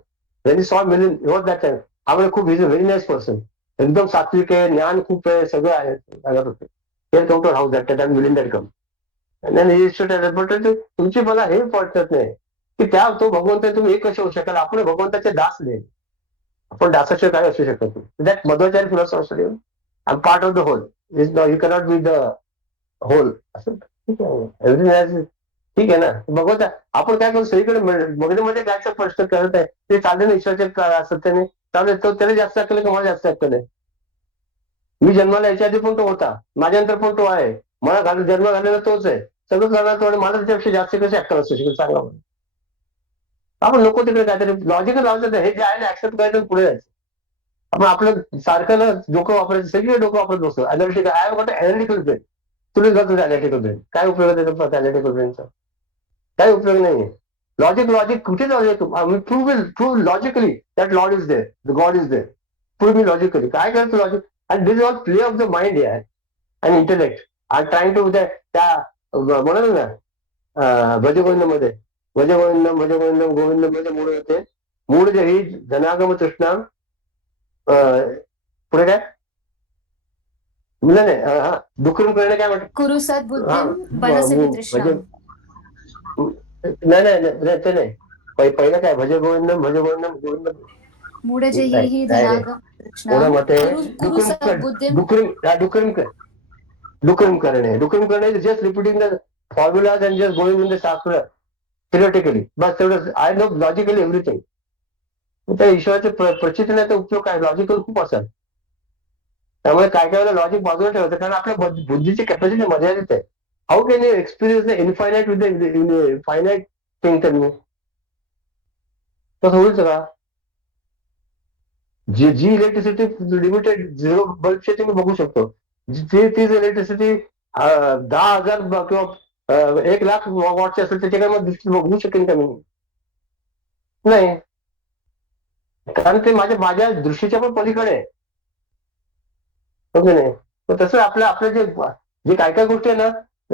when saw million what that time. आम्हाला खूप is a very nice person. एकदम सात्विक आहे, ज्ञान खूप आहे, सगळं आहे सांगत होते. Come to house that time million that come. तुमची मला हे पटत नाही की त्या तो भगवंत तुम्ही हे कसे होऊ शकाल. आपण भगवंताचे दास नाही, आपण दासाशिवाय काय असू शकत नाही. That Madhvacharya philosophy I am part of the whole. You cannot be the whole. असं ठीक आहे, ठीक आहे ना. भगवंत आपण काय करू सगळीकडे मध्ये काय स्पष्ट करत आहे ते चालले ना ईश्वराच्या सत्याने चालू तो त्याला जास्त अक्कल आहे, मला जास्त अक्कल आहे. मी जन्माला याच्या आधी पण तो होता, माझ्यानंतर पण तो आहे, मला जन्म घाललेला तोच आहे, सगळं करणार. मला त्याच्यापेक्षा जास्त कशी अक्कल असू शकेल सांगा मला. आपण नको तिकडे काहीतरी लॉजिकल लावतात हे जे आहे ना ऍक्सेप्ट करायचं पुढे जायचं. आपण आपलं सारखं ना डोकं वापरायचं, सगळे डोकं वापरत बसतो. Analytical I what analytical brain. तुम्ही घालतो अनालिटिकल ब्रेन. काय उपयोग आहे त्याचा अनालिटिकल ब्रेनचा? काही उपयोग नाहीये. लॉजिक कुठे logic? Prove logically that lord is there, the God is there. Prove me logically. काय करतो logic? And this is all play of the mind यार and intellect. I trying to त्या म्हणाल ना भजगोविंदमध्ये, भजगोविंदम भजगोविंदम गोविंदम मध्ये मूळ होते. मूळ जे ही धनागम तृष्णा, पुढे काय नाही दुःखरूम करणे काय म्हणतात? कुरु सद्बुद्धिम बनसे वितृष्णाम. नाही ते नाही. पहिलं काय भज गोविंदम गोविंदम मूढ जे ही धनागम तृष्णाम कुरु सद्बुद्धिम. दुःखरूम करणे just repeating the formulas and just going in the शास्त्र थिओरिटिकली. बस तेवढं. I know logically everything. त्या ईश्वराचे प्रचितीचा उपयोग काय? लॉजिकल खूप असेल. त्यामुळे काय काय वेळेला लॉजिक बाजूला ठेवायचं, कारण आपल्या बुद्धीची कॅपॅसिटी मर्यादित आहे. How can you experience the infinite with the finite thing? तर मी तसं होईल का? जी इलेक्ट्रिसिटी लिमिटेड 0 बल्बची तुम्ही बघू शकतो. तीच इलेक्ट्रिसिटी 10,000 किंवा 1,00,000 वॉटची असेल त्याच्याकडे मग दृष्टी बघू शकेन का मी? नाही, कारण ते माझ्या दृष्टीच्या पण पलीकडे आहे. नाही. तसं आपलं जे काय काय गोष्टी आहे ना,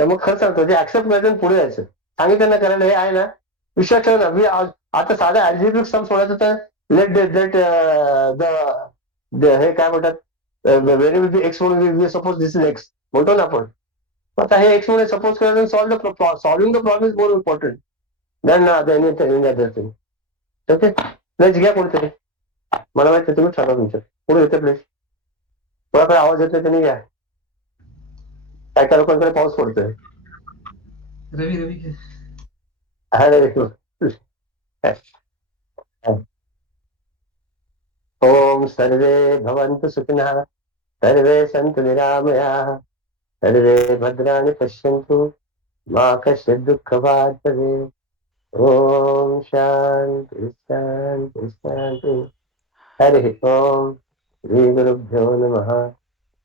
मग खरं सांगतो ते ऍक्सेप्ट करायचं पुढे जायचं. सांगितलं ना करायला, हे आहे ना विश्वास ठेव ना. मी आता साधा अल्जेब्रिक सम सोडायचं तर लेट हे काय म्हणतात, व्हेरी एक्स म्हणून सपोज दिस इज एक्स म्हणतो ना आपण. आता हे एक्स म्हणून सपोज करायचं, solving the problem is more important than anything other thing. Okay, place घ्या कोणतरी. मला माहिती तुम्ही ठरवा तुमच्या पुढे येते प्लेस. कोणाकडे आवाज येतोय त्यांनी घ्या. काय काय लोकांकडे पाऊस पडतोय. रवी ओम सर्वे भवन्तु सुखिनः, सर्वे सन्तु निरामयाः, सर्वे भद्राणि पश्यन्तु, मा कश्चित् दुःखभाग् भवेत्. ओम शांति शांति शांति. हरि ओम. श्री गुरुभ्यो नमः.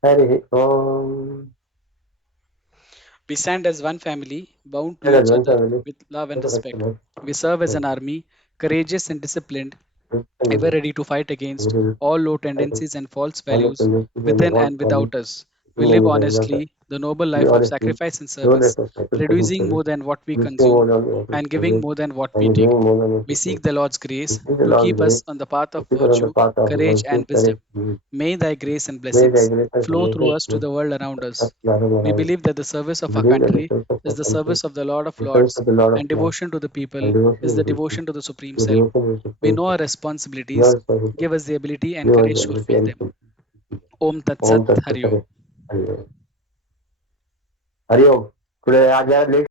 हरि ओम. We stand as one family, bound to each other with love and respect. We serve as an army, courageous and disciplined, ever ready to fight against all low tendencies and false values within and without us. We live honestly, the noble life of sacrifice and service, producing more than what we consume and giving more than what we take. We seek the Lord's grace to keep us on the path of virtue, courage, and wisdom. May Thy grace and blessings flow through us to the world around us. We believe that the service of our country is the service of the Lord of Lords, and devotion to the people is the devotion to the Supreme Self. We know our responsibilities. Give us the ability and courage to fulfill them. Om Tat Sat. Hari Om. Hariom. पुढे आज late